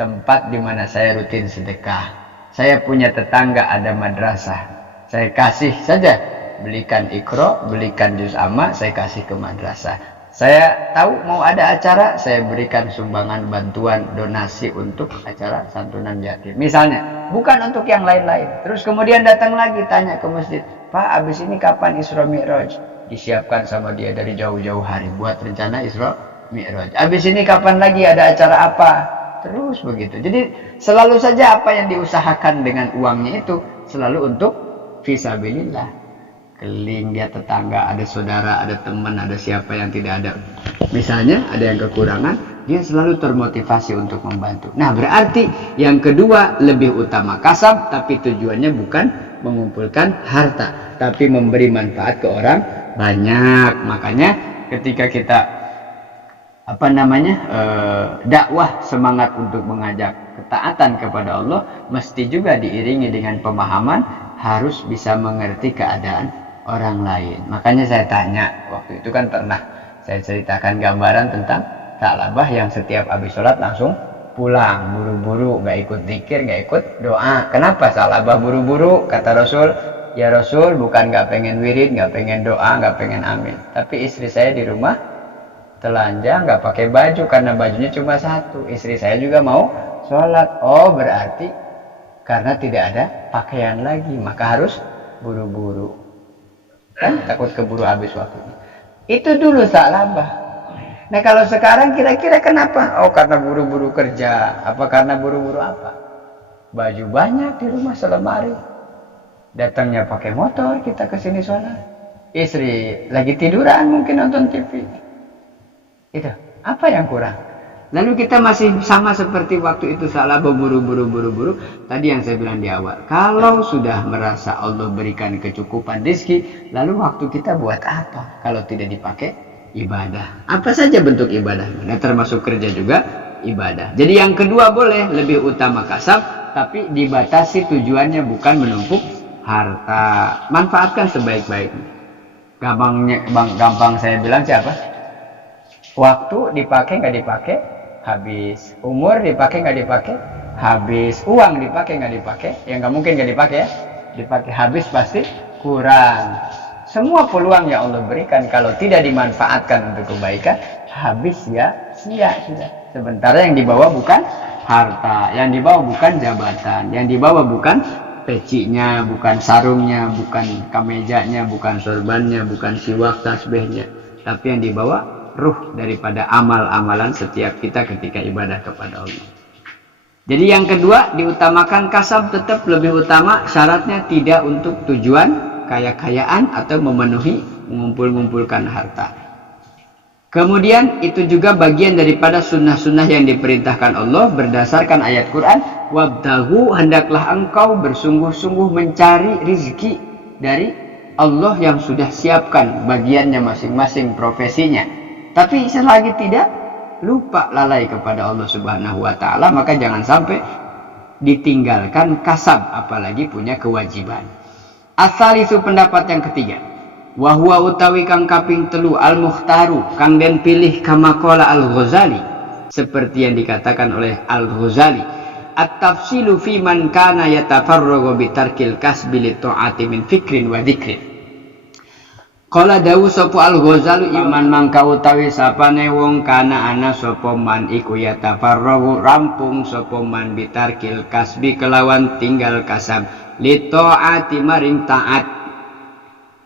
tempat di mana saya rutin sedekah. Saya punya tetangga ada madrasah. Saya kasih saja. Belikan Iqra, belikan juz amma, saya kasih ke madrasah. Saya tahu mau ada acara, saya berikan sumbangan bantuan donasi untuk acara santunan yatim. Misalnya, bukan untuk yang lain-lain. Terus kemudian datang lagi tanya ke masjid, Pak, abis ini kapan Isra Mi'raj? Disiapkan sama dia dari jauh-jauh hari buat rencana Isra Mi'raj. Abis ini kapan lagi ada acara apa? Terus begitu. Jadi selalu saja apa yang diusahakan dengan uangnya itu selalu untuk fisabilillah. Keliling dia tetangga, ada saudara, ada teman, ada siapa yang tidak ada. Misalnya ada yang kekurangan, dia selalu termotivasi untuk membantu. Nah berarti yang kedua lebih utama kasab, tapi tujuannya bukan mengumpulkan harta, tapi memberi manfaat ke orang banyak. Makanya ketika kita dakwah semangat untuk mengajak ketaatan kepada Allah, mesti juga diiringi dengan pemahaman harus bisa mengerti keadaan orang lain. Makanya saya tanya, waktu itu kan pernah saya ceritakan gambaran tentang Tha'labah yang setiap habis sholat langsung pulang buru-buru, nggak ikut zikir, nggak ikut doa. Kenapa Tha'labah buru-buru? Kata Rasul, ya Rasul bukan nggak pengen wirid, nggak pengen doa, nggak pengen amin, tapi istri saya di rumah telanjang, nggak pakai baju karena bajunya cuma satu. Istri saya juga mau sholat. Oh berarti karena tidak ada pakaian lagi, maka harus buru-buru. Kan takut keburu habis waktunya. Itu dulu Tha'labah. Nah kalau sekarang kira-kira kenapa? Oh karena buru-buru kerja. Apa karena buru-buru apa? Baju banyak di rumah selemari. Datangnya pakai motor, kita ke sini sholat. Istri lagi tiduran mungkin nonton TV. Itu apa yang kurang? Lalu kita masih sama seperti waktu itu salah berburu-buru. Tadi yang saya bilang di awal. Kalau sudah merasa Allah berikan kecukupan rezeki, lalu waktu kita buat apa? Kalau tidak dipakai ibadah. Apa saja bentuk ibadah. Nah, termasuk kerja juga ibadah. Jadi yang kedua boleh lebih utama kasab, tapi dibatasi tujuannya bukan menumpuk harta. Manfaatkan sebaik-baiknya. Gampang saya bilang siapa? Waktu dipakai nggak dipakai, habis. Umur dipakai nggak dipakai, habis. Uang dipakai nggak dipakai, ya nggak mungkin nggak dipakai ya. Dipakai habis pasti kurang. Semua peluang yang Allah berikan kalau tidak dimanfaatkan untuk kebaikan, habis ya sia sudah. Sementara yang dibawa bukan harta, yang dibawa bukan jabatan, yang dibawa bukan pecinya, bukan sarungnya, bukan kamejanya, bukan sorbannya, bukan siwak tasbihnya, tapi yang dibawa ruh daripada amal-amalan setiap kita ketika ibadah kepada Allah. Jadi yang kedua diutamakan kasab, tetap lebih utama, syaratnya tidak untuk tujuan kaya-kayaan atau memenuhi mengumpulkan harta. Kemudian itu juga bagian daripada sunnah-sunnah yang diperintahkan Allah berdasarkan ayat Quran, wabtaghu, hendaklah engkau bersungguh-sungguh mencari rizki dari Allah yang sudah siapkan bagiannya masing-masing profesinya. Tapi selagi tidak lupa lalai kepada Allah Subhanahu wa taala, maka jangan sampai ditinggalkan kasab apalagi punya kewajiban. Asalisu, pendapat yang ketiga, wa huwa utawi kang kaping telu al-mukhtaru kang den pilih kama qala al-Ghazali, seperti yang dikatakan oleh al-Ghazali, at-tafsilu fi man kana yatafarragu bi tarkil kasbi li ta'ati min fikrin wa dzikrin. Qala dawu sapa al-Ghazali, iman mangka utawi sapane wong kana ana sapa man iku yatafarragu rampung sapa man bitarkil kasbi kelawan tinggal kasab li ta'ati maring taat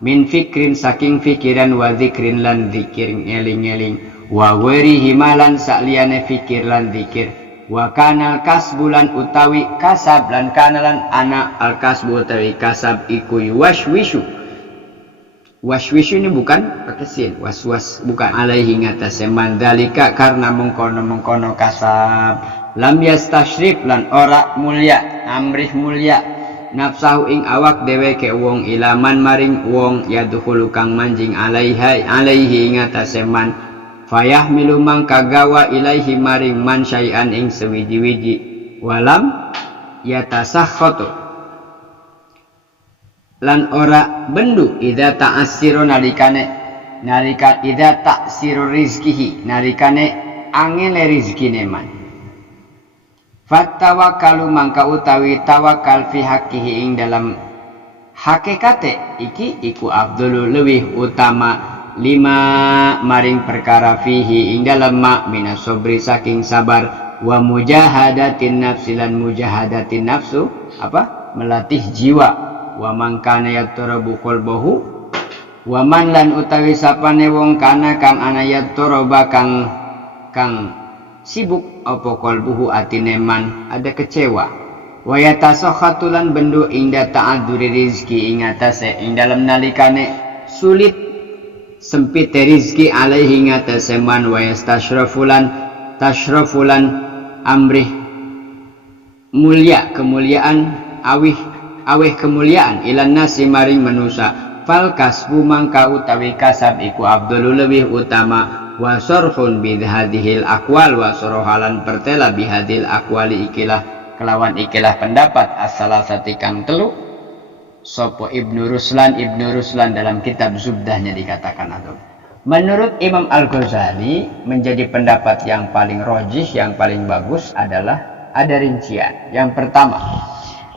min fikrin saking fikiran wa dzikrin lan dzikir ngeling-eling wa warihi malan sakliyane fikir lan dzikir wa kanal kasbulan utawi kasab lan kanalan ana al kasbu utawi kasab iku waswishu. Waswishu ini bukan pakai sin, waswas bukan, alaihi ngatasé mandalika karena mengkono kasab lam yastashrif lan ora mulia amrih mulia nafsahu ing awak dheweke wong ilaman maring wong yadkhulu kang manjing alaihi ngatasé man fayahmilu mangka gawa ilaihi maring man syai'an ing sewiji-wiji walam yatasakhatu lan ora bendu idza ta'assiru nalikane idza ta'siru rizkihi nalikane angele rizkine man fatawakkalu mangka utawi tawakal fi haqqihi ing dalam hakikate iki iku afdhalu lewih utama lima maring perkara fihi ing dalam ma minas sabri saking sabar wa mujahadatin nafsi lan mujahadatin nafsu apa melatih jiwa wa man kana yattarabu qalbahu wa man lan utawi sapane wong kana kang ana yattarabu kang sibuk apa qalbuhu atine man ada kecewa wa yatasakhatu lan bendu inda ta'adzuri rizki ing atase ing dalem nalikane sulit sempit rezeki alaihi ngatasé man wa yastashrafulan amrih mulia kemuliaan awih kemuliaan ilan nasi maring manusa fal kasbu mangka utawi kasab iku abdul lebih utama wa sarhun bihadhil aqwal wa sarahalan pertela bihadhil aqwali ikilah kelawan ikilah pendapat as-salasati kang telu sapa Ibnu Ruslan dalam kitab Zubdahnya dikatakan atau menurut Imam Al-Ghazali menjadi pendapat yang paling rajih yang paling bagus adalah ada rincian. Yang pertama,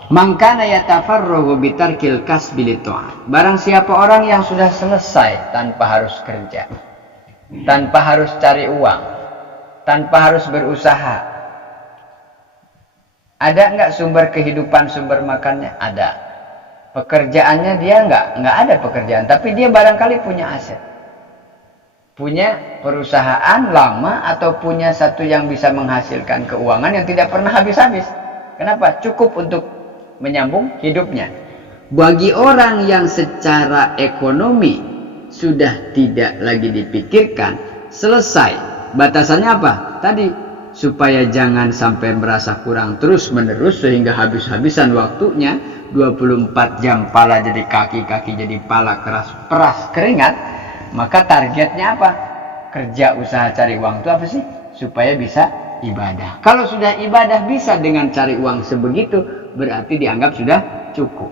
mangkana yatafarragu bitarkil kasbi li ta'at. Barang siapa orang yang sudah selesai tanpa harus kerja, tanpa harus cari uang, tanpa harus berusaha. Ada enggak sumber kehidupan, sumber makannya? Ada. Pekerjaannya dia enggak ada pekerjaan, tapi dia barangkali punya aset. Punya perusahaan lama atau punya satu yang bisa menghasilkan keuangan yang tidak pernah habis-habis. Kenapa? Cukup untuk menyambung hidupnya. Bagi orang yang secara ekonomi sudah tidak lagi dipikirkan, selesai. Batasannya apa? Tadi supaya jangan sampai merasa kurang terus-menerus sehingga habis-habisan waktunya 24 jam pala jadi kaki jadi pala keras peras keringat. Maka targetnya apa? Kerja usaha cari uang itu apa sih? Supaya bisa ibadah. Kalau sudah ibadah bisa dengan cari uang sebegitu, berarti dianggap sudah cukup.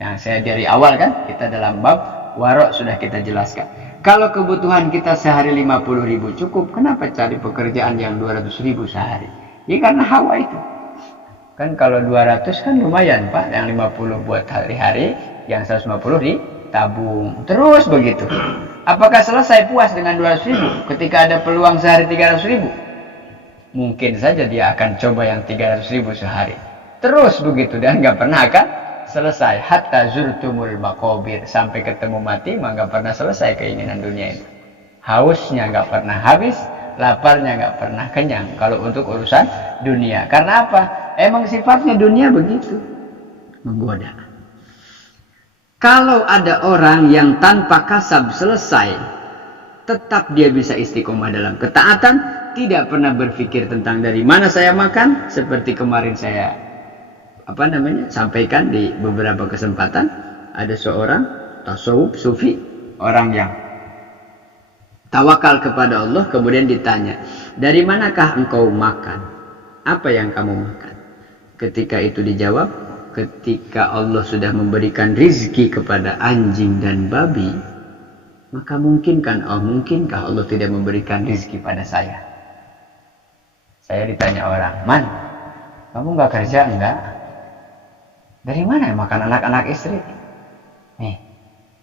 Yang saya dari awal kan, kita dalam bab warok sudah kita jelaskan. Kalau kebutuhan kita sehari 50.000 cukup, kenapa cari pekerjaan yang 200.000 sehari? Ya karena hawa itu. Kan kalau 200 kan lumayan Pak, yang 50 buat hari-hari, yang 150 ditabung. Terus begitu. Apakah selesai puas dengan 200.000 ketika ada peluang sehari 300.000? Mungkin saja dia akan coba yang 300.000 sehari. Terus begitu dan nggak pernah akan selesai. Hatta zurtumul maqabir, sampai ketemu mati mah nggak pernah selesai keinginan dunia itu. Hausnya nggak pernah habis, laparnya nggak pernah kenyang kalau untuk urusan dunia. Karena apa? Emang sifatnya dunia begitu, menggoda. Kalau ada orang yang tanpa kasab selesai, tetap dia bisa istiqomah dalam ketaatan, tidak pernah berpikir tentang dari mana saya makan, seperti kemarin saya sampaikan di beberapa kesempatan. Ada seorang tasawuf sufi, orang yang tawakal kepada Allah, kemudian ditanya, dari manakah engkau makan? Apa yang kamu makan? Ketika itu dijawab, ketika Allah sudah memberikan rizki kepada anjing dan babi, maka mungkinkah Allah tidak memberikan rizki pada saya? Saya ditanya orang, Man, kamu nggak kerja? Enggak. Dari mana makan anak-anak istri? Nih,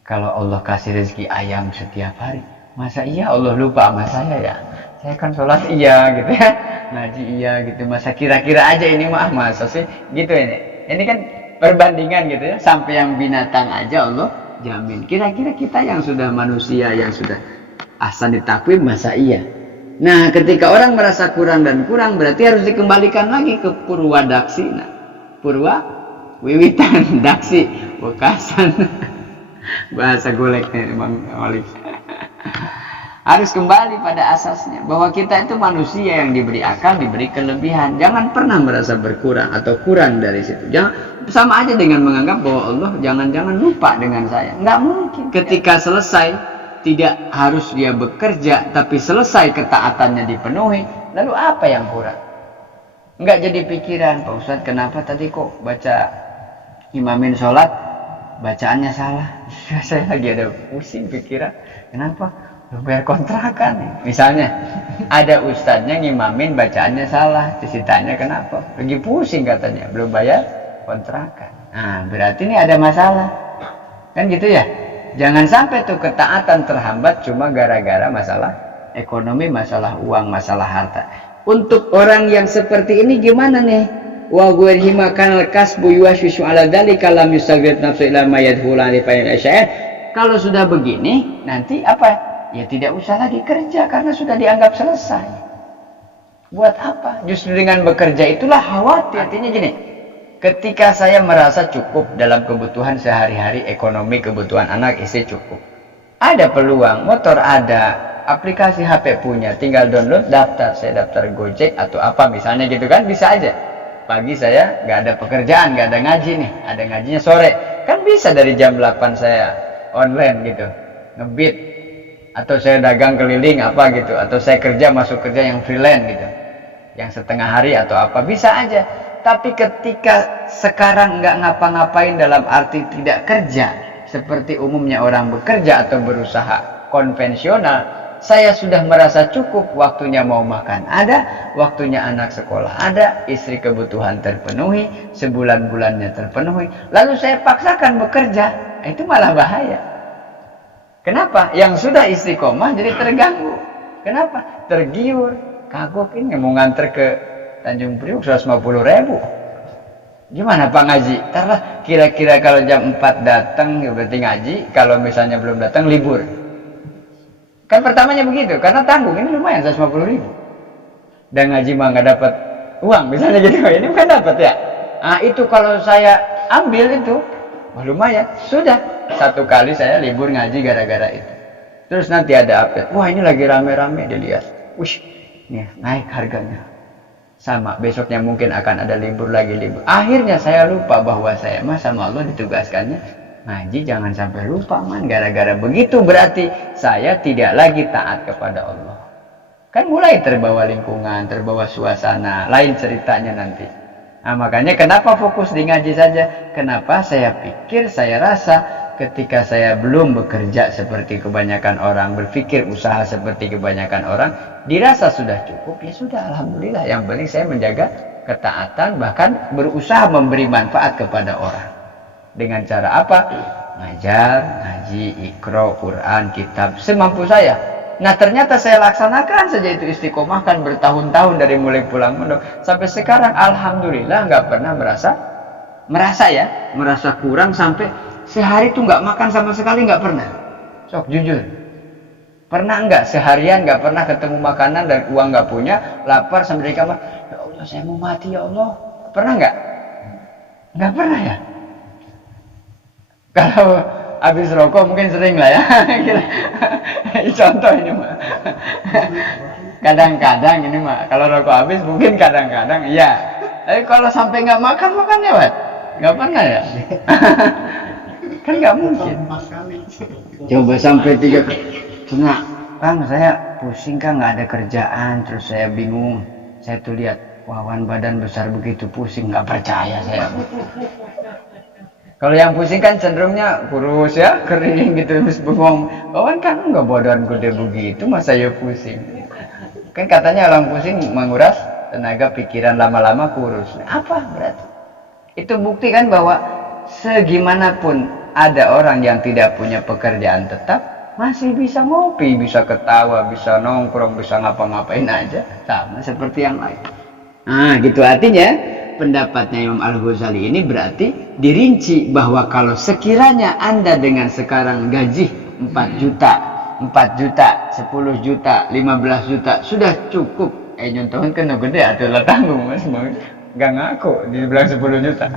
kalau Allah kasih rezeki ayam setiap hari, masa iya Allah lupa sama saya ya? Saya kan sholat iya gitu ya, ngaji iya gitu. Masa kira-kira aja ini masa sih gitu ini? Ini kan perbandingan gitu ya. Sampai yang binatang aja Allah jamin. Kira-kira kita yang sudah manusia, yang sudah ahsan ditakwim, masa iya? Nah, ketika orang merasa kurang dan kurang, berarti harus dikembalikan lagi ke purwa daksina. Purwa wiwitan, daksi, bekasan. Bahasa goleknya Bang Malik. Harus kembali pada asasnya, bahwa kita itu manusia yang diberi akal, diberi kelebihan. Jangan pernah merasa berkurang atau kurang dari situ. Jangan, sama aja dengan menganggap bahwa Allah jangan-jangan lupa dengan saya. Nggak mungkin. Ketika selesai, tidak harus dia bekerja, tapi selesai ketaatannya dipenuhi, lalu apa yang kurang? Nggak jadi pikiran, Pak Ustadz kenapa tadi kok baca imamin sholat bacaannya salah? Saya lagi ada pusing pikiran, kenapa? Belum bayar kontrakan. Misalnya ada ustadznya ngimamin bacaannya salah, ditanya kenapa? Lagi pusing katanya, belum bayar kontrakan. Nah, berarti ini ada masalah, kan gitu ya? Jangan sampai tuh ketaatan terhambat cuma gara-gara masalah ekonomi, masalah uang, masalah harta. Untuk orang yang seperti ini gimana nih? Wa ghurhima kanal kasbu yuwaswisu ala dzalika lam yusaghir nafsu ila ma yadkhula li fa'il asy'ar. Kalau sudah begini, nanti apa? Ya tidak usah lagi kerja karena sudah dianggap selesai. Buat apa? Justru dengan bekerja itulah khawatir. Artinya gini, ketika saya merasa cukup dalam kebutuhan sehari-hari, ekonomi, kebutuhan anak, istri cukup. Ada peluang, motor ada, aplikasi HP punya, tinggal download, daftar. Saya daftar Gojek atau apa misalnya gitu kan, bisa aja. Pagi saya nggak ada pekerjaan, nggak ada ngaji nih, ada ngajinya sore. Kan bisa dari jam 8 saya online gitu, ngebit. Atau saya dagang keliling apa gitu. Atau saya kerja, masuk kerja yang freelance gitu. Yang setengah hari atau apa, bisa aja. Tapi ketika sekarang nggak ngapa-ngapain dalam arti tidak kerja, seperti umumnya orang bekerja atau berusaha konvensional, saya sudah merasa cukup, waktunya mau makan ada, waktunya anak sekolah ada, istri kebutuhan terpenuhi, sebulan-bulannya terpenuhi, lalu saya paksakan bekerja, itu malah bahaya. Kenapa? Yang sudah istiqomah jadi terganggu. Kenapa? Tergiur, kagok ini mau nganter ke Tanjung Priok 150.000. Gimana Pak ngaji? Ntarlah kira-kira kalau jam 4 datang ya berarti ngaji, kalau misalnya belum datang libur. Kan pertamanya begitu, karena tanggung ini lumayan 150.000. Dan ngaji mah nggak dapat uang, misalnya gitu. Ini bukan dapat ya. Nah itu kalau saya ambil itu, wah lumayan. Sudah satu kali saya libur ngaji gara-gara itu. Terus nanti ada update, wah ini lagi rame-rame dilihat. Wih, nih naik harganya. Sama, besoknya mungkin akan ada libur lagi. Akhirnya saya lupa bahwa saya sama Allah ditugaskannya ngaji, jangan sampai lupa man. Gara-gara begitu berarti saya tidak lagi taat kepada Allah. Kan mulai terbawa lingkungan, terbawa suasana, lain ceritanya nanti. Nah, makanya kenapa fokus di ngaji saja? Kenapa saya pikir, saya rasa ketika saya belum bekerja seperti kebanyakan orang, berpikir usaha seperti kebanyakan orang, dirasa sudah cukup, ya sudah, alhamdulillah. Yang penting saya menjaga ketaatan, bahkan berusaha memberi manfaat kepada orang. Dengan cara apa? Ngajar, ngaji, ikro, Quran, kitab, semampu saya. Nah ternyata saya laksanakan saja itu istiqomah kan bertahun-tahun dari mulai pulang pondok sampai sekarang, alhamdulillah nggak pernah merasa kurang sampai sehari itu nggak makan sama sekali, nggak pernah. Sok jujur, pernah nggak seharian nggak pernah ketemu makanan dan uang nggak punya, lapar sampai di kamar, ya Allah saya mau mati ya Allah, pernah nggak? Nggak pernah ya. Kalau habis rokok mungkin sering lah ya. Contoh ini mah. Kadang-kadang ini mah. Kalau rokok habis mungkin kadang-kadang iya. Tapi kalau sampai nggak makan ya Wat? Nggak pernah ya? Kan nggak mungkin. Coba sampai 3 kali. Cuma Kang saya pusing Kang, nggak ada kerjaan, terus saya bingung. Saya tuh lihat Wawan badan besar begitu pusing, nggak percaya saya. Kalau yang pusing kan cenderungnya kurus ya, kering gitu, terus bengong. Kawan kan enggak badan gede begitu, masa ya pusing. Kan katanya orang pusing menguras tenaga pikiran, lama-lama kurus. Apa berarti? Itu bukti kan bahwa segimanapun ada orang yang tidak punya pekerjaan tetap, masih bisa ngopi, bisa ketawa, bisa nongkrong, bisa ngapa-ngapain aja. Sama seperti yang lain. Nah gitu artinya. Pendapatnya Imam Al-Ghazali ini berarti dirinci bahwa kalau sekiranya Anda dengan sekarang gaji 4 juta, 10 juta, 15 juta sudah cukup. Nyontohin kan gede atau lah tanggung mas, nggak ngaku dibilang 10 juta.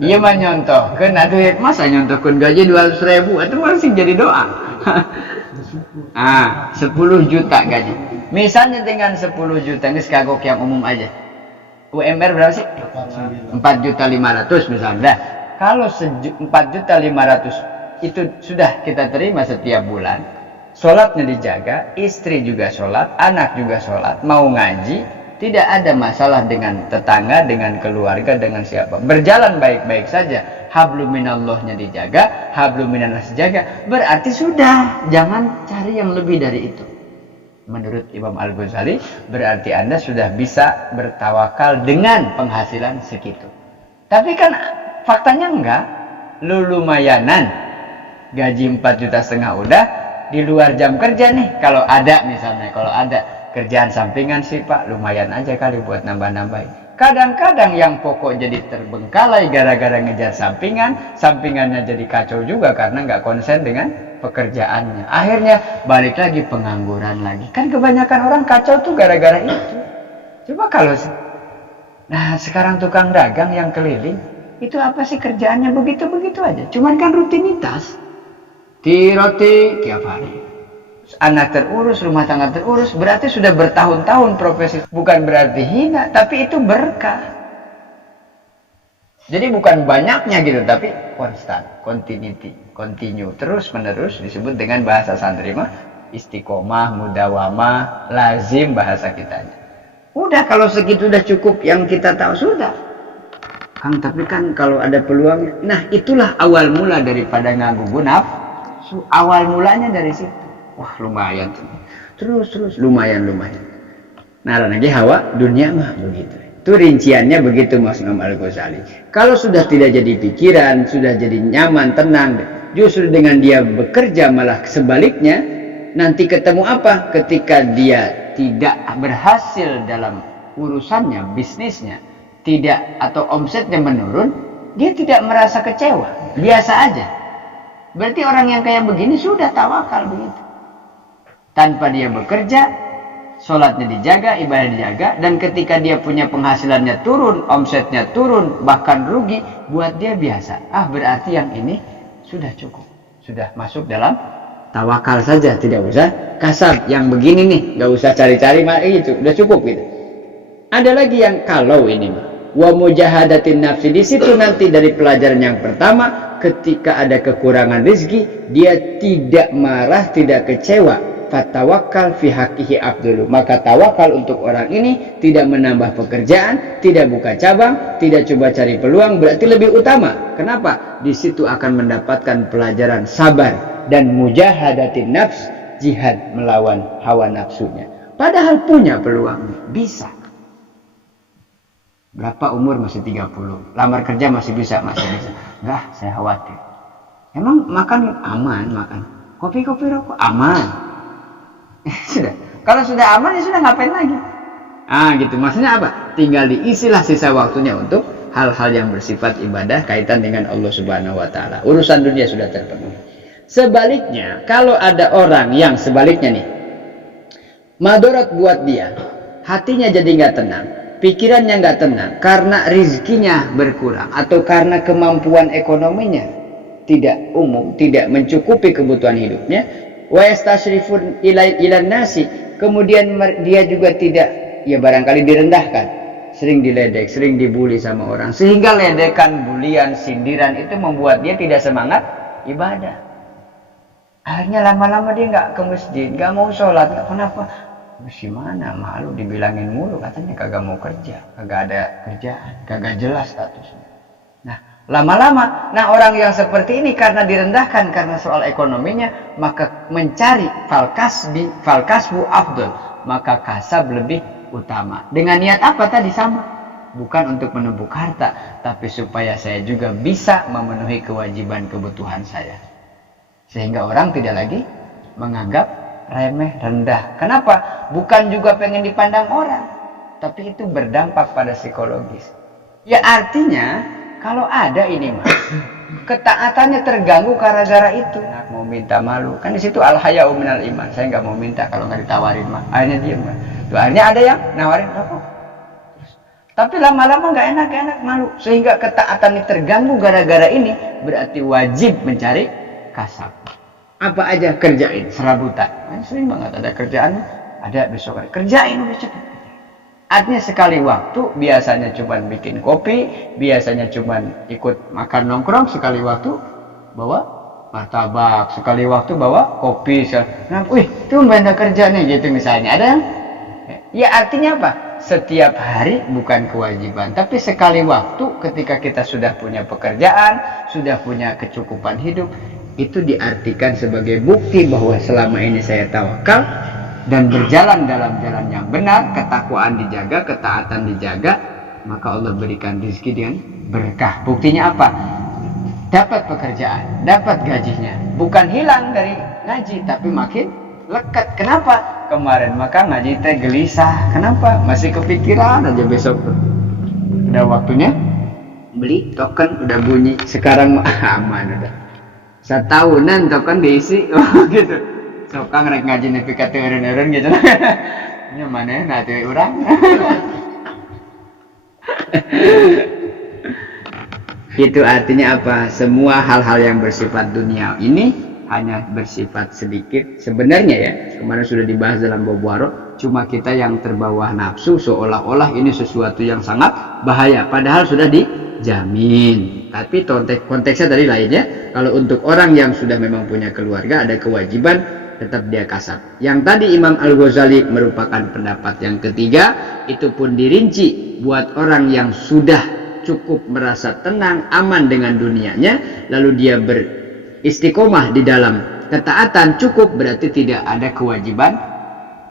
Iya mah nyontoh, kan duit masa nyontohkan gaji 200.000 itu masih jadi doa. 10 juta gaji. Misalnya dengan 10 juta ini sekagok yang umum aja. UMR berapa sih? 4.500.000 misalnya. Kalau 4.500.000 itu sudah kita terima setiap bulan. Sholatnya dijaga, istri juga sholat, anak juga sholat, mau ngaji, tidak ada masalah dengan tetangga, dengan keluarga, dengan siapa. Berjalan baik-baik saja. Hablum minallahnya dijaga, hablum minannas dijaga. Berarti sudah, jangan cari yang lebih dari itu. Menurut Imam Al-Ghazali, berarti Anda sudah bisa bertawakal dengan penghasilan segitu. Tapi kan faktanya enggak. Lu lumayanan. Gaji 4,5 juta udah. Di luar jam kerja nih. Kalau ada misalnya. Kalau ada kerjaan sampingan sih Pak. Lumayan aja kali buat nambah-nambahin. Kadang-kadang yang pokok jadi terbengkalai gara-gara ngejar sampingan. Sampingannya jadi kacau juga karena nggak konsen dengan pekerjaannya. Akhirnya balik lagi pengangguran lagi. Kan kebanyakan orang kacau tuh gara-gara itu. Coba kalau sekarang tukang dagang yang keliling itu apa sih kerjaannya begitu-begitu aja. Cuman kan rutinitas. Roti tiap hari. Anak terurus, rumah tangga terurus, berarti sudah bertahun-tahun profesi. Bukan berarti hina, tapi itu berkah. Jadi bukan banyaknya gitu, tapi konstan, continue, terus menerus disebut dengan bahasa santri mah istiqomah, mudawamah, lazim bahasa kitanya. Udah kalau segitu udah cukup yang kita tahu sudah. Kang tapi kan kalau ada peluang, nah itulah awal mula daripada nganggu nafsu. Awal mulanya dari situ. Wah lumayan tuh. Terus lumayan. Nah lagi hawa dunia mah begitu. Itu rinciannya begitu Mas Imam Al-Ghazali. Kalau sudah tidak jadi pikiran, sudah jadi nyaman, tenang, justru dengan dia bekerja malah sebaliknya, nanti ketemu apa? Ketika dia tidak berhasil dalam urusannya, bisnisnya, tidak atau omsetnya menurun, dia tidak merasa kecewa, biasa aja. Berarti orang yang kayak begini sudah tawakal begitu. Tanpa dia bekerja, sholatnya dijaga, ibadah dijaga, dan ketika dia punya penghasilannya turun, omsetnya turun, bahkan rugi, buat dia biasa. Berarti yang ini sudah cukup, sudah masuk dalam tawakal saja, tidak usah kasab. Yang begini nih, nggak usah cari-cari, itu udah cukup gitu. Ada lagi yang kalau ini wa mujahadatin nafsi, di situ nanti dari pelajaran yang pertama, ketika ada kekurangan rezeki dia tidak marah, tidak kecewa. Fatawakkal fi haqqihi afdalu, maka tawakal untuk orang ini tidak menambah pekerjaan, tidak buka cabang, tidak coba cari peluang, berarti lebih utama. Kenapa? Di situ akan mendapatkan pelajaran sabar dan mujahadatin nafs, jihad melawan hawa nafsunya. Padahal punya peluang, bisa. Berapa umur? Masih 30. Lamar kerja masih bisa. Enggak, saya khawatir. Emang makan aman, makan. Kopi-kopi rokok aman. Sudah. Kalau sudah aman ya sudah, ngapain lagi? Gitu. Maksudnya apa? Tinggal diisilah sisa waktunya untuk hal-hal yang bersifat ibadah kaitan dengan Allah Subhanahu wa taala. Urusan dunia sudah terpenuhi. Sebaliknya, kalau ada orang yang sebaliknya nih, madarat buat dia, hatinya jadi nggak tenang, pikirannya nggak tenang karena rezekinya berkurang atau karena kemampuan ekonominya tidak umum, tidak mencukupi kebutuhan hidupnya. Wa yastashrifun ilan nasi, kemudian dia juga tidak, ya barangkali direndahkan, sering diledek, sering dibully sama orang, sehingga ledekan, bulian, sindiran itu membuat dia tidak semangat ibadah. Akhirnya lama-lama dia nggak ke masjid, nggak mau sholat. Kenapa? Gimana, malu dibilangin mulu, katanya kagak mau kerja, kagak ada kerjaan, kagak jelas statusnya. Nah, lama-lama, orang yang seperti ini karena direndahkan karena soal ekonominya, maka mencari falkasbu afdol, maka kasab lebih utama. Dengan niat apa tadi? Sama, bukan untuk menumpuk harta, tapi supaya saya juga bisa memenuhi kewajiban kebutuhan saya, sehingga orang tidak lagi menganggap remeh, rendah. Kenapa? Bukan juga pengen dipandang orang, tapi itu berdampak pada psikologis. Ya artinya, kalau ada ini mah, ketaatannya terganggu gara-gara itu. Mau minta malu, kan di situ al-haya'u minal iman. Saya nggak mau minta kalau nggak ditawarin mah. Akhirnya diem kan. Tuh, akhirnya ada yang nawarin rokok. Tapi lama-lama nggak enak malu, sehingga ketaatannya terganggu gara-gara ini. Berarti wajib mencari kasab. Apa aja kerjain, serabutan. Sering banget ada kerjaan, ada besok kerjain udah cepet. Artinya sekali waktu, biasanya cuma bikin kopi, biasanya cuma ikut makan nongkrong, sekali waktu bawa martabak, sekali waktu bawa kopi. Nah, itu benda kerja nih gitu misalnya. Ada yang? Ya artinya apa? Setiap hari bukan kewajiban, tapi sekali waktu ketika kita sudah punya pekerjaan, sudah punya kecukupan hidup, itu diartikan sebagai bukti bahwa selama ini saya tawakal dan berjalan dalam jalan yang benar, ketakwaan dijaga, ketaatan dijaga, maka Allah berikan rezeki dengan berkah. Buktinya apa? Dapat pekerjaan, dapat gajinya, bukan hilang dari ngaji, tapi makin lekat. Kenapa? Kemarin maka ngaji teh gelisah. Kenapa? Masih kepikiran aja besok. Udah waktunya beli token, udah bunyi. Sekarang aman udah. Setahunan token diisi, gitu. Sokang rek ngaji nepi ka teu eureun-eureun gitu. Nya manehna teu urang. Itu artinya apa? Semua hal-hal yang bersifat dunia ini hanya bersifat sedikit. Sebenarnya ya, kemarin sudah dibahas dalam bab warok, cuma kita yang terbawa nafsu seolah-olah ini sesuatu yang sangat bahaya, padahal sudah dijamin. Tapi konteksnya tadi lainnya. Kalau untuk orang yang sudah memang punya keluarga, ada kewajiban, tetap dia kasab. Yang tadi Imam Al-Ghazali merupakan pendapat yang ketiga, itu pun dirinci buat orang yang sudah cukup merasa tenang, aman dengan dunianya, lalu dia beristiqomah di dalam ketaatan, cukup berarti tidak ada kewajiban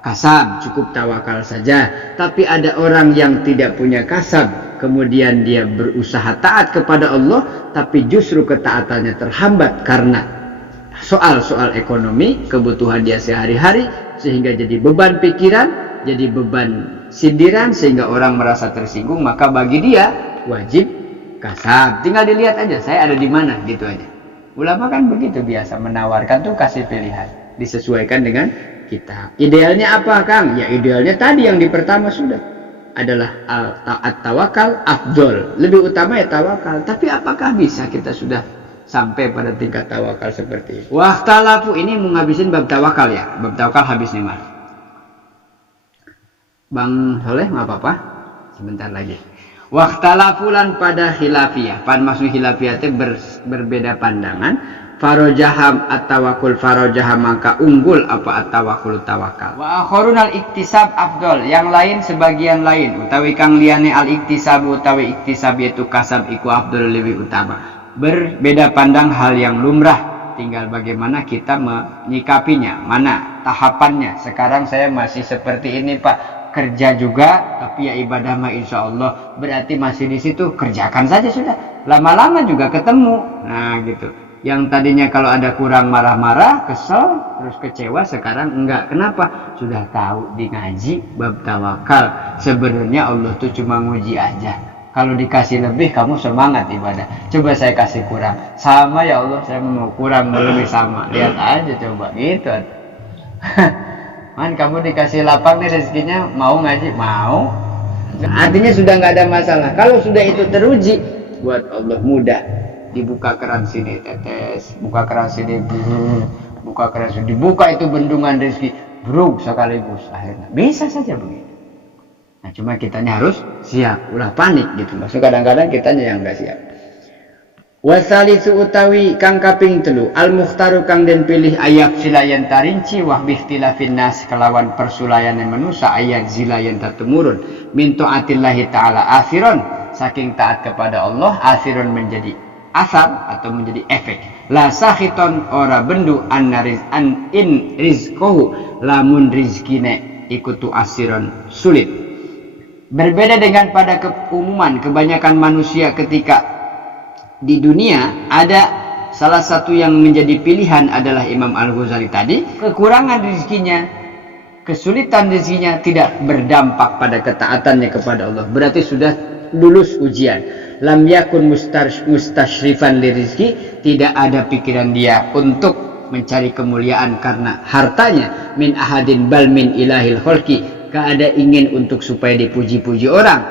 kasab, cukup tawakal saja. Tapi ada orang yang tidak punya kasab, kemudian dia berusaha taat kepada Allah, tapi justru ketaatannya terhambat karena soal-soal ekonomi, kebutuhan dia sehari-hari, sehingga jadi beban pikiran, jadi beban sindiran, sehingga orang merasa tersinggung. Maka bagi dia wajib kasab. Tinggal dilihat aja saya ada di mana, gitu aja. Ulama kan begitu biasa menawarkan tuh, kasih pilihan, disesuaikan dengan kita. Idealnya apa, Kang? Ya idealnya tadi yang di pertama sudah adalah at-tawakal afdol, lebih utama ya tawakal. Tapi apakah bisa kita sudah sampai pada tingkat tawakal seperti itu. Wahtalafu ini mau ngabisin bab tawakal ya. Bab tawakal habis nih Mas. Bang Soleh nggak apa-apa. Sebentar lagi. Wahtalafulan pada khilafiyah. Pan maksud khilafiyah itu berbeda pandangan. Farojaham at-tawakul farojaham maka unggul apa at-tawakul tawakal. Wa akhorun al-iktisab afdol. Yang lain sebagian lain. Utawi kang liyane al-iktisab utawi iktisab yaitu kasab iku afdol lebih utama. Berbeda pandang hal yang lumrah. Tinggal bagaimana kita menyikapinya. Mana tahapannya. Sekarang saya masih seperti ini Pak. Kerja juga. Tapi ya ibadah mah insya Allah. Berarti masih di situ. Kerjakan saja sudah. Lama-lama juga ketemu. Nah gitu. Yang tadinya kalau ada kurang marah-marah, kesel, terus kecewa, sekarang enggak. Kenapa? Sudah tahu di ngaji bab tawakal. Sebenarnya Allah tuh cuma nguji aja. Kalau dikasih lebih, kamu semangat ibadah. Coba saya kasih kurang. Sama ya Allah, saya mau kurang, lebih sama. Lihat aja coba, gitu. Man, kamu dikasih lapang nih rezekinya, mau ngaji? Mau. Artinya sudah nggak ada masalah. Kalau sudah itu teruji, buat Allah mudah. Dibuka keran sini tetes, buka keran sini buka keran sini, dibuka itu bendungan rezeki bruk sekaligus akhirnya bisa saja begitu. Nah cuma kitanya harus siap, ulah panik gitu. Maksud kadang-kadang kitanya yang enggak siap. Wasalisu utawi kang kaping telu al mukhtaru kang den pilih ayat silayan tarinci wah bihtilafin nas kelawan persulayane manusia ayat zilayan tatumurun min taatillahi taala asiron saking taat kepada Allah asiron menjadi asar atau menjadi efek la sakhiton ora bendu an in rizqohu lamun rizkine ikutu asiron sulit. Berbeda dengan pada keumuman kebanyakan manusia ketika di dunia ada salah satu yang menjadi pilihan adalah Imam Al-Ghazali tadi, kekurangan rezekinya, kesulitan rezekinya tidak berdampak pada ketaatannya kepada Allah, berarti sudah lulus ujian. Lam yakun mustashrifan lirizki, tidak ada pikiran dia untuk mencari kemuliaan karena hartanya min ahadin bal min ilahil khalqi, keada ingin untuk supaya dipuji-puji orang,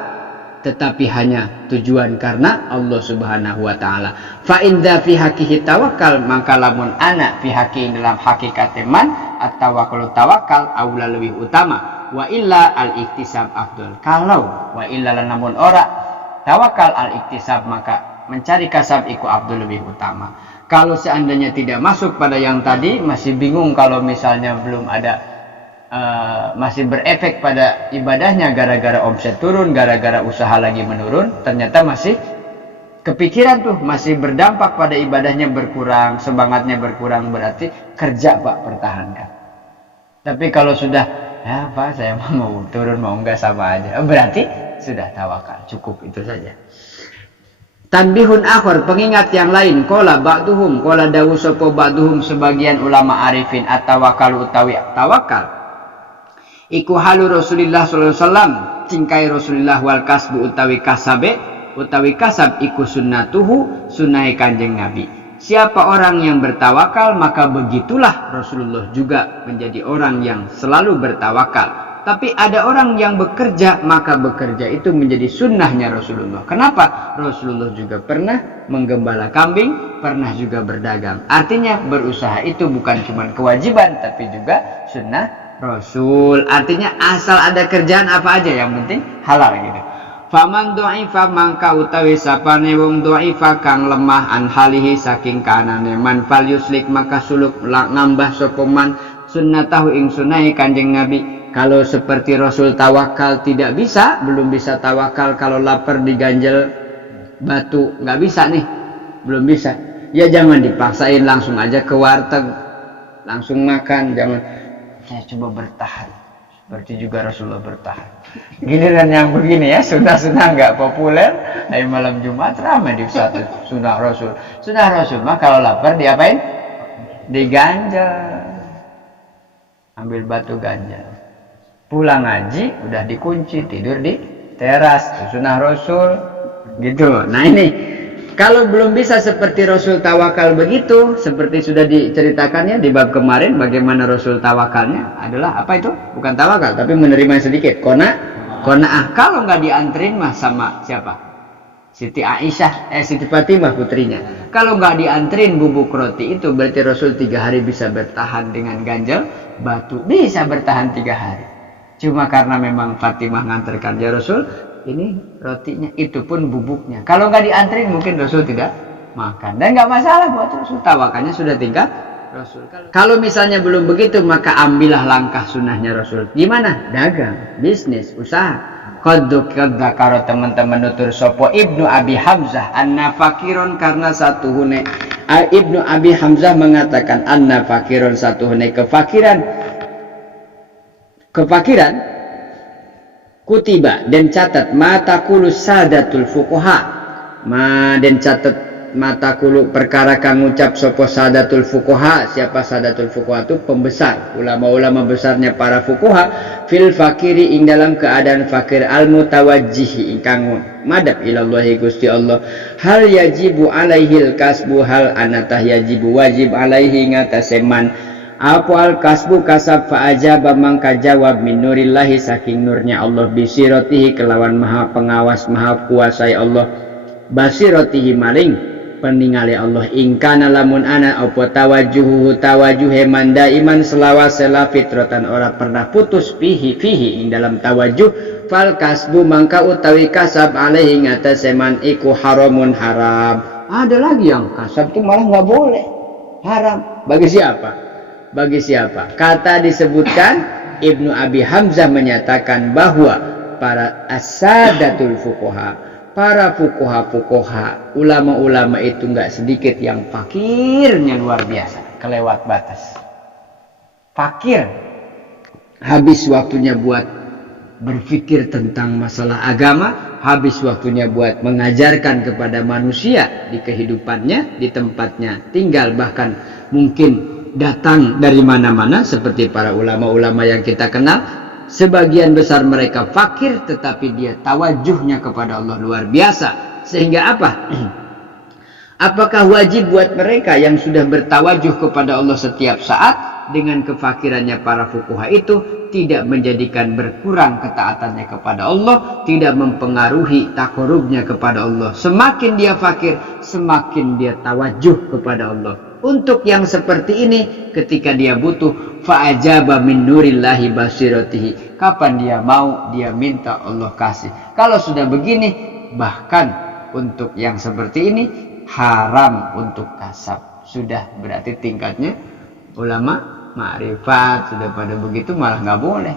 tetapi hanya tujuan karena Allah Subhanahu wa taala. Fa inda fi haqihi tawakkal, maka lamun ana fi haqi dalam hakikat man at-tawakkul tawakal aula lebih utama, wa illa al-iktisab afdal. Kalau wa illa namun ora tawakal al-iktisab maka mencari kasab iku afdal lebih utama. Kalau seandainya tidak masuk pada yang tadi, masih bingung kalau misalnya belum ada masih berefek pada ibadahnya gara-gara omset turun, gara-gara usaha lagi menurun, ternyata masih kepikiran tuh, masih berdampak pada ibadahnya berkurang, semangatnya berkurang, berarti kerja Pak, pertahankan. Tapi kalau sudah ya Pak saya mau turun mau enggak sama aja, berarti sudah tawakal, cukup itu saja. Tanbihun akhir, pengingat yang lain, qala ba'duhum, qala dawu sapa ba'duhum sebagian ulama arifin at-tawakal utawi tawakal iku halu Rasulullah sallallahu alaihi wasallam, cingkai Rasulullah wal kasbu utawi kasabe utawi kasab iku sunnatuhu sunnahe Kanjeng Nabi. Siapa orang yang bertawakal maka begitulah Rasulullah juga menjadi orang yang selalu bertawakal. Tapi ada orang yang bekerja, maka bekerja itu menjadi sunnahnya Rasulullah. Kenapa? Rasulullah juga pernah menggembala kambing, pernah juga berdagang. Artinya berusaha itu bukan cuma kewajiban, tapi juga sunnah Rasul. Artinya asal ada kerjaan apa aja, yang penting halal gitu. Faman do'ifa mangka utawi sapane wong do'ifa kang lemah an halihi saking kanane man fal yuslik maka suluk nambah sapa man sunnatahu ing sunnahe Kanjeng Nabi. Kalau seperti Rasul tawakal tidak bisa, belum bisa tawakal kalau lapar diganjel batu, nggak bisa nih, belum bisa. Ya jangan dipaksain, langsung aja ke warteg, langsung makan, jangan. Saya coba bertahan, seperti juga Rasulullah bertahan. Giliran yang begini ya, sunnah-sunnah nggak populer, hari malam Jumat ramai di satu sunnah Rasul. Sunnah Rasul mah kalau lapar diapain? Diganjel, ambil batu ganjel. Pulang ngaji udah dikunci, tidur di teras, sunnah Rasul gitu. Nah ini kalau belum bisa seperti Rasul tawakal begitu, seperti sudah diceritakannya di bab kemarin bagaimana Rasul tawakalnya adalah apa itu? Bukan tawakal tapi menerima sedikit. Qanaah. Kalau nggak dianterin mah sama siapa? Siti Aisyah, Siti Fatimah putrinya. Kalau nggak dianterin bubuk roti itu, berarti Rasul 3 hari bisa bertahan dengan ganjal batu. Bisa bertahan 3 hari. Cuma karena memang Fatimah nganterkan ya Rasul, ini rotinya, itu pun bubuknya. Kalau nggak dianterin mungkin Rasul tidak makan. Dan nggak masalah buat Rasul, tawakannya sudah tinggal Rasul. Kalau misalnya belum begitu, maka ambillah langkah sunnahnya Rasul. Gimana? Dagang, bisnis, usaha. Karo teman-teman nutur sopo Ibnu Abi Hamzah anna fakiron, karena satu hune Ibnu Abi Hamzah mengatakan anna fakiron, satu hune kefakiran kutiba dan catat mata kulus sadatul fuqaha dan catat mata kulu perkara kang ngucap sopo sadatul fuqaha. Siapa sadatul fuqaha? Itu pembesar, ulama-ulama besarnya para fuqaha. Fil fakiri ing dalam keadaan fakir, al mutawajjihi ingkang madhab ilallahi Gusti Allah. Hal yajibu alaihil kasbu, hal anatah yajibu wajib alaihi ngatase man apa al kasbu kasab. Fa ajaba mangka jawab min nurillahi, saking nurnya Allah, bisiratihi kelawan maha pengawas maha kuasai Allah, basiratihi maring peningali Allah. Ingkana lamun ana apa tawajuhe manda iman selawasela fitratan, ora pernah putus fihi ing dalam tawajuh. Fal kasbu mangka utawi kasab alaihi ngatase man iku haramun, haram. Ada lagi yang kasab itu malah nggak boleh, haram. Bagi siapa? Kata disebutkan Ibnu Abi Hamzah menyatakan bahwa para asadatul fuqaha, para fuqaha, ulama-ulama itu nggak sedikit yang fakirnya luar biasa, kelewat batas. Fakir, habis waktunya buat berpikir tentang masalah agama, habis waktunya buat mengajarkan kepada manusia di kehidupannya, di tempatnya tinggal, bahkan mungkin datang dari mana-mana seperti para ulama-ulama yang kita kenal. Sebagian besar mereka fakir, tetapi dia tawajuhnya kepada Allah luar biasa. Sehingga apa? Apakah wajib buat mereka yang sudah bertawajuh kepada Allah setiap saat dengan kefakirannya para fuqaha itu tidak menjadikan berkurang ketaatannya kepada Allah, tidak mempengaruhi takorubnya kepada Allah? Semakin dia fakir, semakin dia tawajuh kepada Allah. Untuk yang seperti ini, ketika dia butuh, fa'ajaba min nurillahi basiratihi, kapan dia mau, dia minta, Allah kasih. Kalau sudah begini, bahkan untuk yang seperti ini haram untuk kasab. Sudah berarti tingkatnya ulama ma'rifat, sudah pada begitu malah nggak boleh.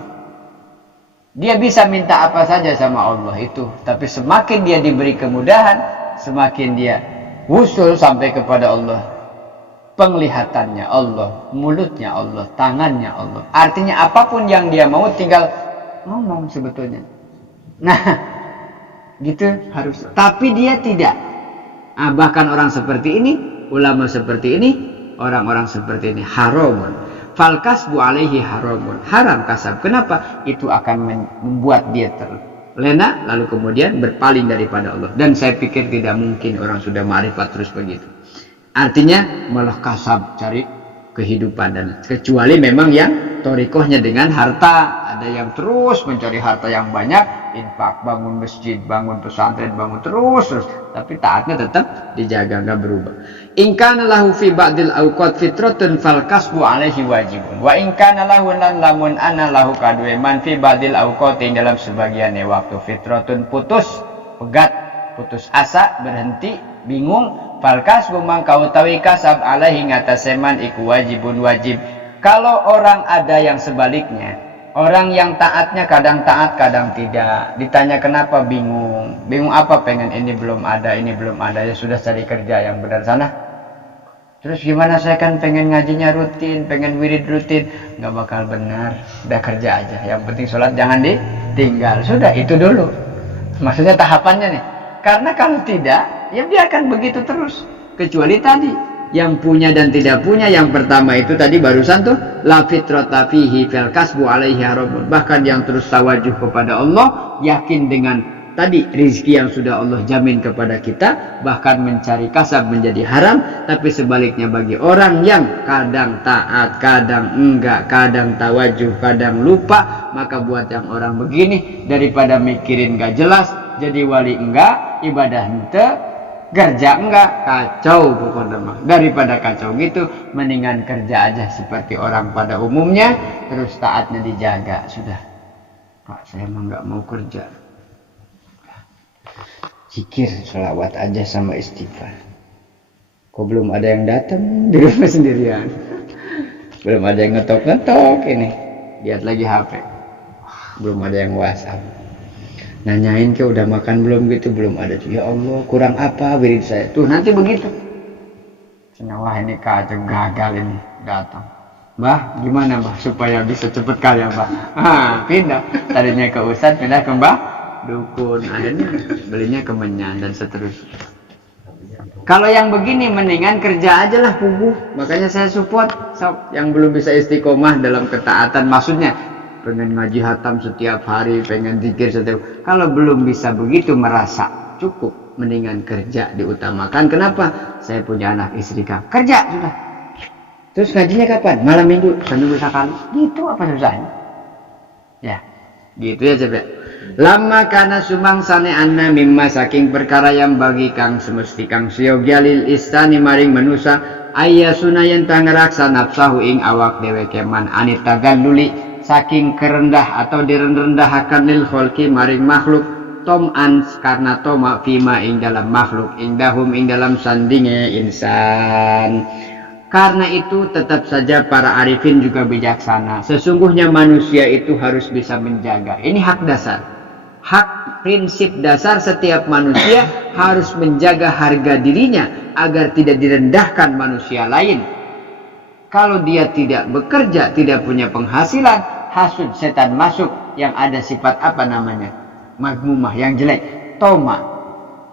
Dia bisa minta apa saja sama Allah itu, tapi semakin dia diberi kemudahan, semakin dia wusul sampai kepada Allah. Penglihatannya Allah, mulutnya Allah, tangannya Allah. Artinya apapun yang dia mau tinggal ngomong sebetulnya. Nah, gitu harus. Tapi dia tidak. Bahkan orang seperti ini, ulama seperti ini, orang-orang seperti ini haramun. Fal kasbu alaihi haramun. Haram kasab. Kenapa? Itu akan membuat dia terlena lalu kemudian berpaling daripada Allah. Dan saya pikir tidak mungkin orang sudah ma'rifat terus begitu. Artinya malah kasab, cari kehidupan, dan kecuali memang yang torikohnya dengan harta. Ada yang terus mencari harta yang banyak, infak, bangun masjid, bangun pesantren, bangun terus, tapi taatnya tetap dijaga, nggak berubah. In kana lahu fi ba'dil awqat fitratun fal kasbu alaihi wajibun. Wa in kana lahu lan lamun ana lahu kadue man fi ba'dil awqat, dalam sebagian waktu fitratun putus, pegat, putus asa, berhenti, bingung. Fal kasbu mangka utawi kasab alaihi ngataseman iku wajibun, wajib. Kalau orang ada yang sebaliknya, orang yang taatnya kadang taat kadang tidak, ditanya kenapa, bingung. Bingung apa? Pengen ini belum ada, ini belum ada, ya sudah cari kerja yang benar sana. Terus gimana, saya kan pengen ngajinya rutin, pengen wirid rutin, nggak bakal benar. Udah kerja aja, yang penting sholat jangan ditinggal. Sudah itu dulu. Maksudnya tahapannya nih. Karena kalau tidak, ya dia akan begitu terus. Kecuali tadi yang punya dan tidak punya. Yang pertama itu tadi barusan tuh, la fitrata fihi fil kasbu alaihi haramun. Bahkan yang terus tawajuh kepada Allah, yakin dengan tadi rizki yang sudah Allah jamin kepada kita, bahkan mencari kasab menjadi haram. Tapi sebaliknya bagi orang yang kadang taat, kadang enggak, kadang tawajuh, kadang lupa, maka buat yang orang begini, daripada mikirin gak jelas, jadi wali enggak, ibadah ente, kerja enggak, kacau pokoknya mah. Daripada kacau gitu, mendingan kerja aja seperti orang pada umumnya, terus taatnya dijaga. Sudah, Pak, saya mah enggak mau kerja. Zikir, sholawat aja sama istighfar. Kok belum ada yang datang di rumah sendirian? Belum ada yang ngetok-ngetok ini. Lihat lagi HP. Belum ada yang WhatsApp. Nanyain ke udah makan belum gitu, belum ada. Ya Allah, kurang apa wirid saya? Tuh nanti begitu. Wah ini kacau, gagal ini datang. Mbah, gimana Mbah supaya bisa cepet kaya Mbah? Pindah. Tadinya ke Ustadz, pindah ke Mbah dukun. Akhirnya belinya ke Menyan dan seterusnya. Kalau yang begini mendingan kerja aja lah puguh. Makanya saya support sob yang belum bisa istiqomah dalam ketaatan, maksudnya pengen ngaji hatam setiap hari, pengen zikir setiap. Kalau belum bisa begitu merasa cukup, mendingan kerja diutamakan. Kenapa? Saya punya anak istri kerja sudah. Terus ngajinya kapan? Malam minggu, seminggu sekali. Gitu apa susahnya? Ya, gitu ya coba. Lama karena sumangsane anna mimma saking perkara yang bagi kang semesti kang siogyalil istani maring manusa ayya sunayen tangraksa nafsahu ing awak dheweke man anit tagalluli saking kerendah atau direndahaken lil kholqi maring makhluk tom'an karena toma fima ing dalam makhluk indahum ing dalam sandinge insan. Karena itu tetap saja para arifin juga bijaksana. Sesungguhnya manusia itu harus bisa menjaga. Ini hak dasar. Hak prinsip dasar setiap manusia harus menjaga harga dirinya agar tidak direndahkan manusia lain. Kalau dia tidak bekerja, tidak punya penghasilan, hasud setan masuk yang ada sifat apa namanya? Magmumah yang jelek. Toma.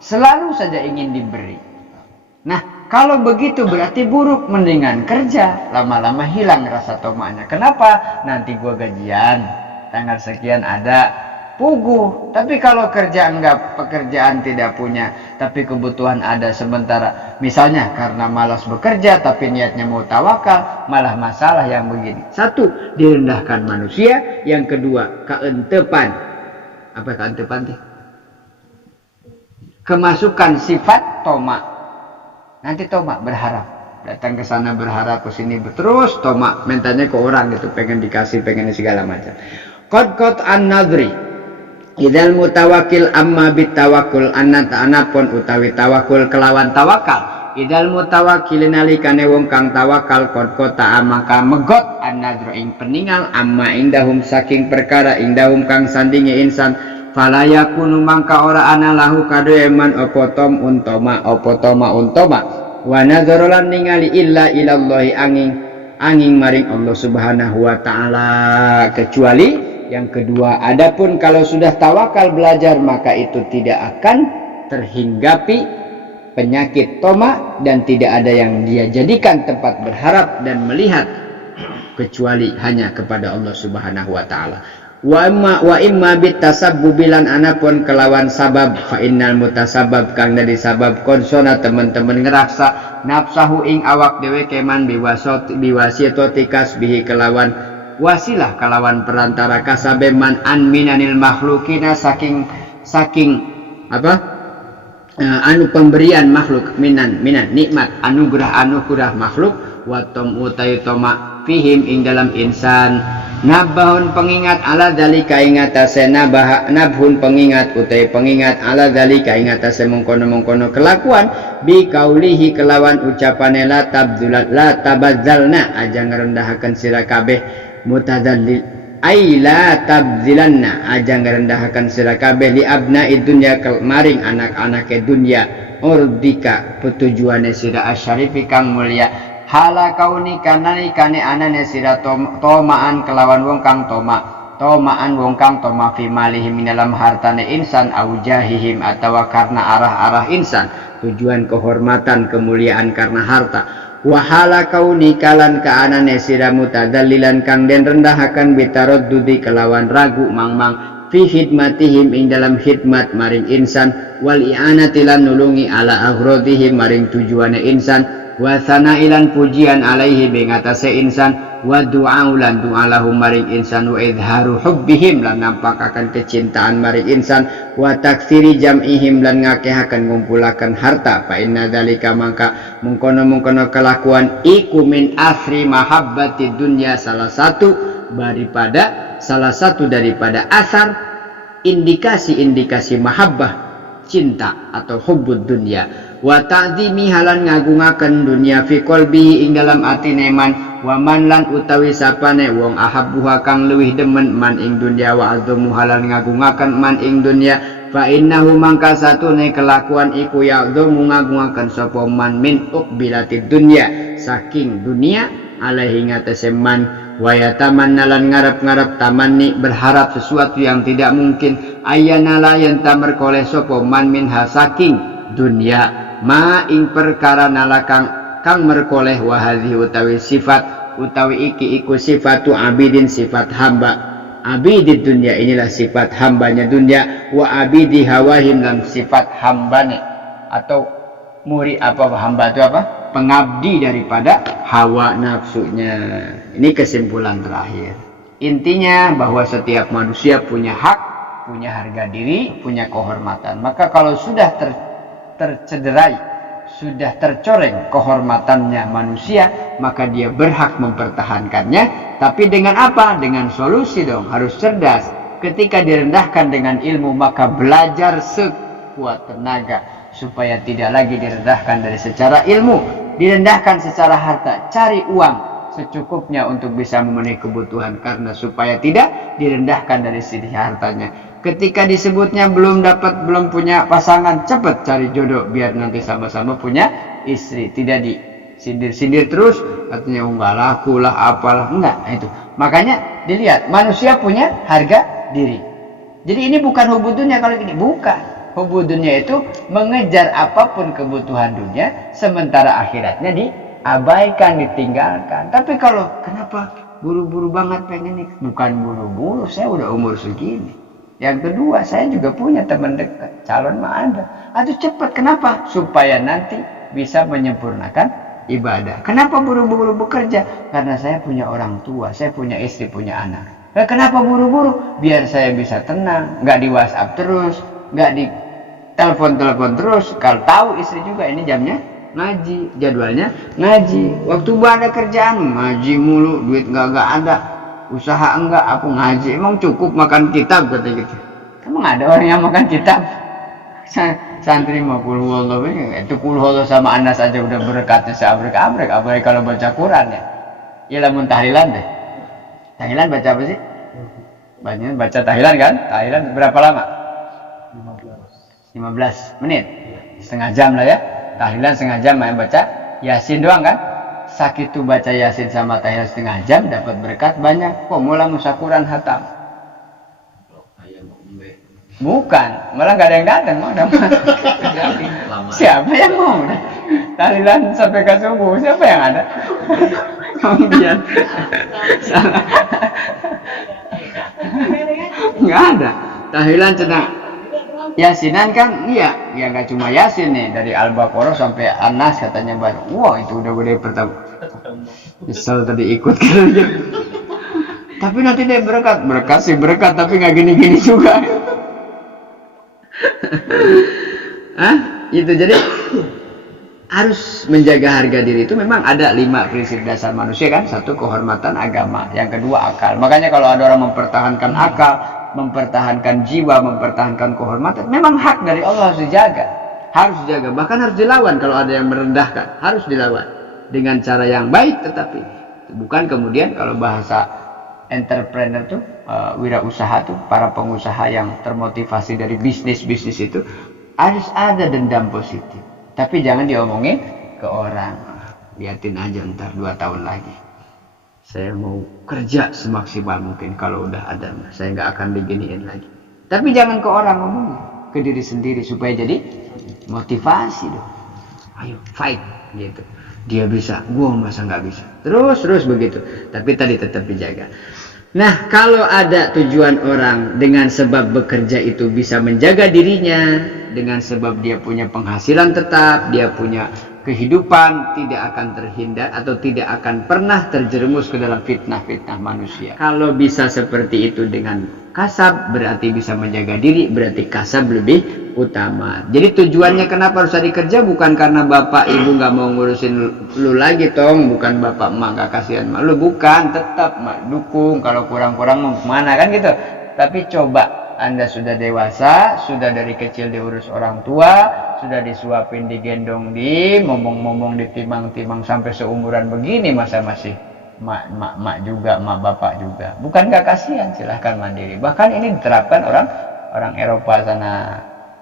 Selalu saja ingin diberi. Nah, kalau begitu berarti buruk, mendingan kerja, lama-lama hilang rasa tomanya. Kenapa? Nanti gua gajian, tanggal sekian ada, puguh. Tapi kalau kerja enggak, pekerjaan tidak punya, tapi kebutuhan ada sementara. Misalnya karena malas bekerja, tapi niatnya mau tawakal, malah masalah yang begini. Satu, direndahkan manusia. Yang kedua, keentepan. Apa keentepan? Kemasukan sifat toma. Nanti toma berharap, datang ke sana berharap, ke sini terus toma, mintanya ke orang gitu, pengen dikasih, pengen segala macam. Qad an-nadri idal mutawakil amma bitawakul anapun utawi tawakul kelawan tawakal. Idal mutawakil nalikane wong kang tawakal qad amaka megot an-nadru ing peningal amma indahum saking perkara indahum kang sandinge insan. Falayakunu mangka ora ana lahu kado eman opotom untoma wa nadzarolan ningali illa ilallahi angin maring Allah subhanahu wa ta'ala. Kecuali yang kedua, adapun kalau sudah tawakal belajar maka itu tidak akan terhinggapi penyakit toma dan tidak ada yang dia jadikan tempat berharap dan melihat kecuali hanya kepada Allah subhanahu wa ta'ala. Wa imma bitasabbubilan anapun kelawan sabab fa innal mutasabab kang dari sabab konsona teman-teman ngeraksa nafsahu ing awak dewe keman biwasitoti kasbihi kelawan wasilah kelawan perantara kasabeman an minanil makhlukina saking apa anu pemberian makhluk minan nikmat anugerah makhluk wa tom utai toma fihim ing dalam insan. Nabahun pengingat ala dalika ingatase nabhun pengingat utai pengingat ala dalika ingatase mengkono kelakuan bi kaulihi kelawan ucapane la tabadzalna aja ngerendahaken sira kabeh mutadzallil ai la tabdzilanna aja ngerendahaken sira kabeh li abnaid dunya maring anak-anake dunya urdika petujuane sira asyarifi kang mulia. Hala kauni kane anane sira tomaan kelawan wong kang tomaan wong kang toma fi malihim dalam hartane insan au jahihim atawa karena arah insan tujuan kehormatan kemuliaan karena harta. Wa hala kauni kalan kaanane sira mutadallilan kang den rendahaken bitaraddudi kelawan ragu mangmang fi khidmatihim ing dalam khidmat maring insan wal i'anati lan nulungi ala agrodihim maring tujuane insan wa sanailan pujian alaihi bing atase insan, wa du'a lan du'a lahum maring insan, wa idharu hubbihim lan nampakaken kecintaan maring insan, wa taksiri jam'ihim lan ngakehaken ngumpulaken harta. Fa inna dzalika mangka mungkono-mungkono kelakuan iku min asri mahabbati dunya, salah satu daripada asar indikasi-indikasi mahabbah cinta atau hubbud dunya, wa ta'zimi halan ngagungaken dunia fi qalbi ing dalam atine man, wa man lan utawi sapane wong ahabbuha kang leuwih demen man ing dunia, wa azumu halan ngagungaken man ing dunia, fa innahu mangka satune kelakuan iku ya'zumu ngagungaken sapa man min uqbilatid dunya saking dunia alaihi ngatese man, wa yatamanna lan ngarep-ngarep tamanni berharap sesuatu yang tidak mungkin, ayana la yen tamerkoleh sapa man minha saking dunia ma ing perkara nalakang kang merkoleh, wa hadhi utawi sifat utawi iki iku sifatu abidin, sifat hamba abidid dunia, inilah sifat hambanya dunia, wa abidi hawahim dan sifat hambane atau muri apa hamba itu apa pengabdi daripada hawa nafsunya. Ini kesimpulan terakhir. Intinya bahwa setiap manusia punya hak, punya harga diri, punya kehormatan. Maka kalau sudah tercederai, sudah tercoreng kehormatannya manusia, maka dia berhak mempertahankannya. Tapi dengan apa? Dengan solusi dong, harus cerdas. Ketika direndahkan dengan ilmu, maka belajar sekuat tenaga supaya tidak lagi direndahkan dari secara ilmu, direndahkan secara harta, cari uang secukupnya untuk bisa memenuhi kebutuhan, karena supaya tidak direndahkan dari sisi hartanya. Ketika disebutnya belum punya pasangan, cepat cari jodoh biar nanti sama-sama punya istri, tidak disindir-sindir terus katanya enggak laku lah apalah, enggak itu. Makanya dilihat manusia punya harga diri. Jadi ini bukan hubud dunia kalau gini, bukan. Hubud dunia itu mengejar apapun kebutuhan dunia, sementara akhiratnya diabaikan, ditinggalkan. Tapi kalau kenapa buru-buru banget pengen nih? Bukan buru-buru, saya udah umur segini. Yang kedua, saya juga punya teman dekat, calon mah ada. Aduh cepat, kenapa? Supaya nanti bisa menyempurnakan ibadah. Kenapa buru-buru bekerja? Karena saya punya orang tua, saya punya istri, punya anak. Nah, kenapa buru-buru? Biar saya bisa tenang, nggak di WhatsApp terus, nggak di telepon terus. Kalau tahu istri juga ini jamnya ngaji, jadwalnya ngaji. Waktu ada kerjaan ngaji mulu, duit nggak ada, usaha enggak, aku ngaji. Emang cukup makan kitab kata gitu. Emang ada orang yang makan kitab? Santri mah kulhuwallah itu kulhuwallah sama anas aja udah berekatnya seabrek-abrek, apalagi kalau baca Quran ya. Ya lamun tahlilan deh. Tahlilan baca apa sih? Banyak baca tahlilan kan? Tahlilan berapa lama? 15 menit, setengah jam lah ya. Tahlilan setengah jam, main baca Yasin doang kan. Sakitu baca Yasin sama tahlilan setengah jam dapat berkat banyak. Kok mula musakuran hatam? Bukan, malah gak ada yang datang. Siapa yang mau? Tahlilan sampai ke subuh, siapa yang ada? Kemudian salah. Nggak ada. Tahlilan cenah Yasinan kan, iya nggak cuma Yasin nih, dari Al-Baqarah sampai An-Nas katanya banyak. Wah itu udah gede pertama. Misal tadi ikut kan. Tapi nanti dia berkat sih berkat, tapi nggak gini-gini juga. Itu jadi harus menjaga harga diri itu memang ada 5 prinsip dasar manusia kan. 1 kehormatan agama, yang kedua akal. Makanya kalau ada orang mempertahankan akal, mempertahankan jiwa, mempertahankan kehormatan, memang hak dari Allah harus dijaga. Harus dijaga, bahkan harus dilawan kalau ada yang merendahkan, harus dilawan dengan cara yang baik. Tetapi bukan kemudian kalau bahasa entrepreneur tuh, wirausaha tuh, para pengusaha yang termotivasi dari bisnis itu harus ada dendam positif. Tapi jangan diomongin ke orang. Liatin aja ntar 2 tahun lagi. Saya mau kerja semaksimal mungkin, kalau udah ada, saya nggak akan diginiin lagi. Tapi jangan ke orang ngomongnya, ke diri sendiri supaya jadi motivasi dong. Ayo fight gitu. Dia bisa, gua masa nggak bisa. Terus begitu. Tapi tadi tetap dijaga. Nah, kalau ada tujuan orang dengan sebab bekerja itu bisa menjaga dirinya, dengan sebab dia punya penghasilan tetap, dia punya kehidupan tidak akan terhindar atau tidak akan pernah terjerumus ke dalam fitnah-fitnah manusia. Kalau bisa seperti itu dengan kasab, berarti bisa menjaga diri, berarti kasab lebih utama. Jadi tujuannya kenapa harus cari kerja bukan karena bapak ibu nggak mau ngurusin lu lagi tong, bukan bapak emak nggak kasihan sama lu, bukan, tetap mak dukung, kalau kurang-kurang mau kemana kan gitu. Tapi coba Anda sudah dewasa, sudah dari kecil diurus orang tua, sudah disuapin, digendong, momong-momong, ditimang-timang sampai seumuran begini, masa masih mak juga, mak bapak juga. Bukan gak kasihan, silahkan mandiri. Bahkan ini diterapkan orang Eropa sana.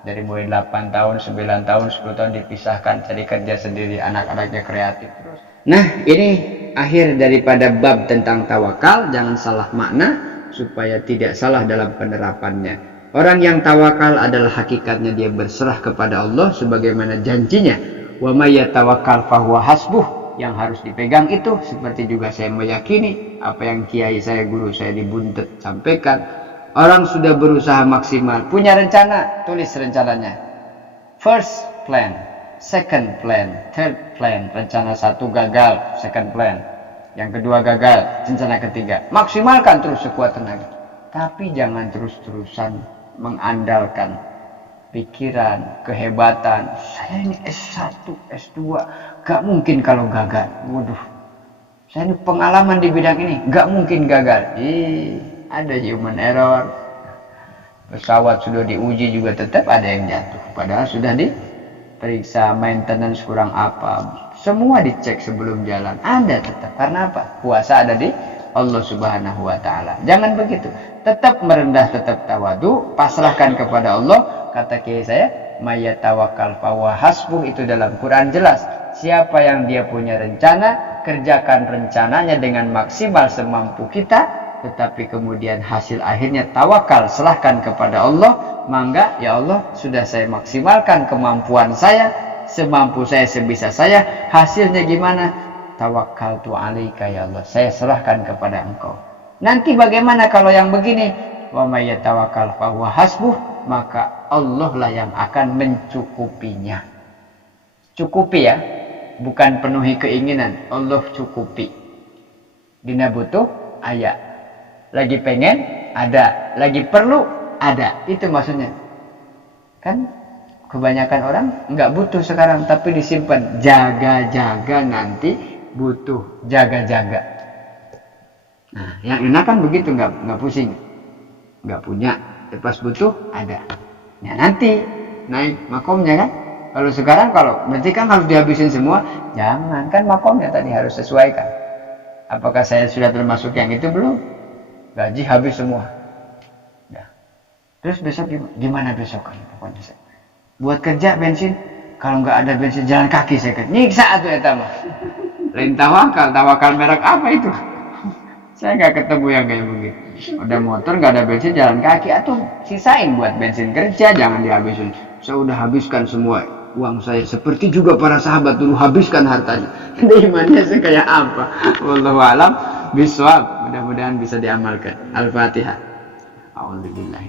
Dari mulai 8 tahun, 9 tahun, 10 tahun dipisahkan, cari kerja sendiri, anak-anaknya kreatif terus. Nah, ini akhir daripada bab tentang tawakal. Jangan salah makna supaya tidak salah dalam penerapannya. Orang yang tawakal adalah hakikatnya dia berserah kepada Allah sebagaimana janjinya. Wa may yatawakkal fahuwa hasbuh. Yang harus dipegang itu seperti juga saya meyakini apa yang kiai saya, guru saya di Buntet sampaikan. Orang sudah berusaha maksimal, punya rencana, tulis rencananya. First plan, second plan, third plan. Rencana 1 gagal, second plan. Yang kedua gagal, rencana ketiga. Maksimalkan terus sekuat tenaga. Tapi jangan terus-terusan mengandalkan pikiran, kehebatan. Saya ini S1, S2, gak mungkin kalau gagal. Waduh, saya ini pengalaman di bidang ini, gak mungkin gagal. Ada human error. Pesawat sudah diuji juga tetap ada yang jatuh. Padahal sudah diperiksa, maintenance kurang apa. Semua dicek sebelum jalan. Ada tetap. Karena apa? Kuasa ada di Allah Subhanahu wa Ta'ala. Jangan begitu. Tetap merendah, tetap tawadu. Pasrahkan kepada Allah. Kata kiai saya, may tawakkal fahuwa hasbuh, itu dalam Quran jelas. Siapa yang dia punya rencana, kerjakan rencananya dengan maksimal semampu kita. Tetapi kemudian hasil akhirnya tawakal, serahkan kepada Allah. Mangga, ya Allah, sudah saya maksimalkan kemampuan saya. Semampu saya, sebisa saya. Hasilnya gimana? Tawakkaltu alaika ya Allah, saya serahkan kepada Engkau. Nanti bagaimana kalau yang begini? Wa may yatawakkal fahuwa hasbuh, maka Allah lah yang akan mencukupinya. Cukupi ya, bukan penuhi keinginan. Allah cukupi. Dina butuh aya, lagi pengen ada, lagi perlu ada. Itu maksudnya. Kan kebanyakan orang nggak butuh sekarang, tapi disimpan. Jaga-jaga nanti butuh. Jaga-jaga. Nah, yang enak kan begitu, nggak pusing. Nggak punya, pas butuh ada. Ya nanti naik makomnya kan. Kalau sekarang berarti kan harus dihabisin semua. Jangan, kan makomnya tadi harus sesuaikan. Apakah saya sudah termasuk yang itu belum? Gaji habis semua. Ya. Terus besok gimana besok kan? Pokoknya saya buat kerja bensin, kalau nggak ada bensin jalan kaki saya kan nyiksa tuh ya mah. Lain tawakal merek apa itu? Saya nggak ketemu yang kayak begitu. Ada motor nggak ada bensin jalan kaki, atau sisain buat bensin kerja, jangan dihabisin. Saya udah habiskan semua uang saya, seperti juga para sahabat dulu habiskan hartanya. Imannya saya kayak apa? Wallahu a'lam bishawab. Mudah-mudahan bisa diamalkan. Al-Fatihah. A'udzubillahi.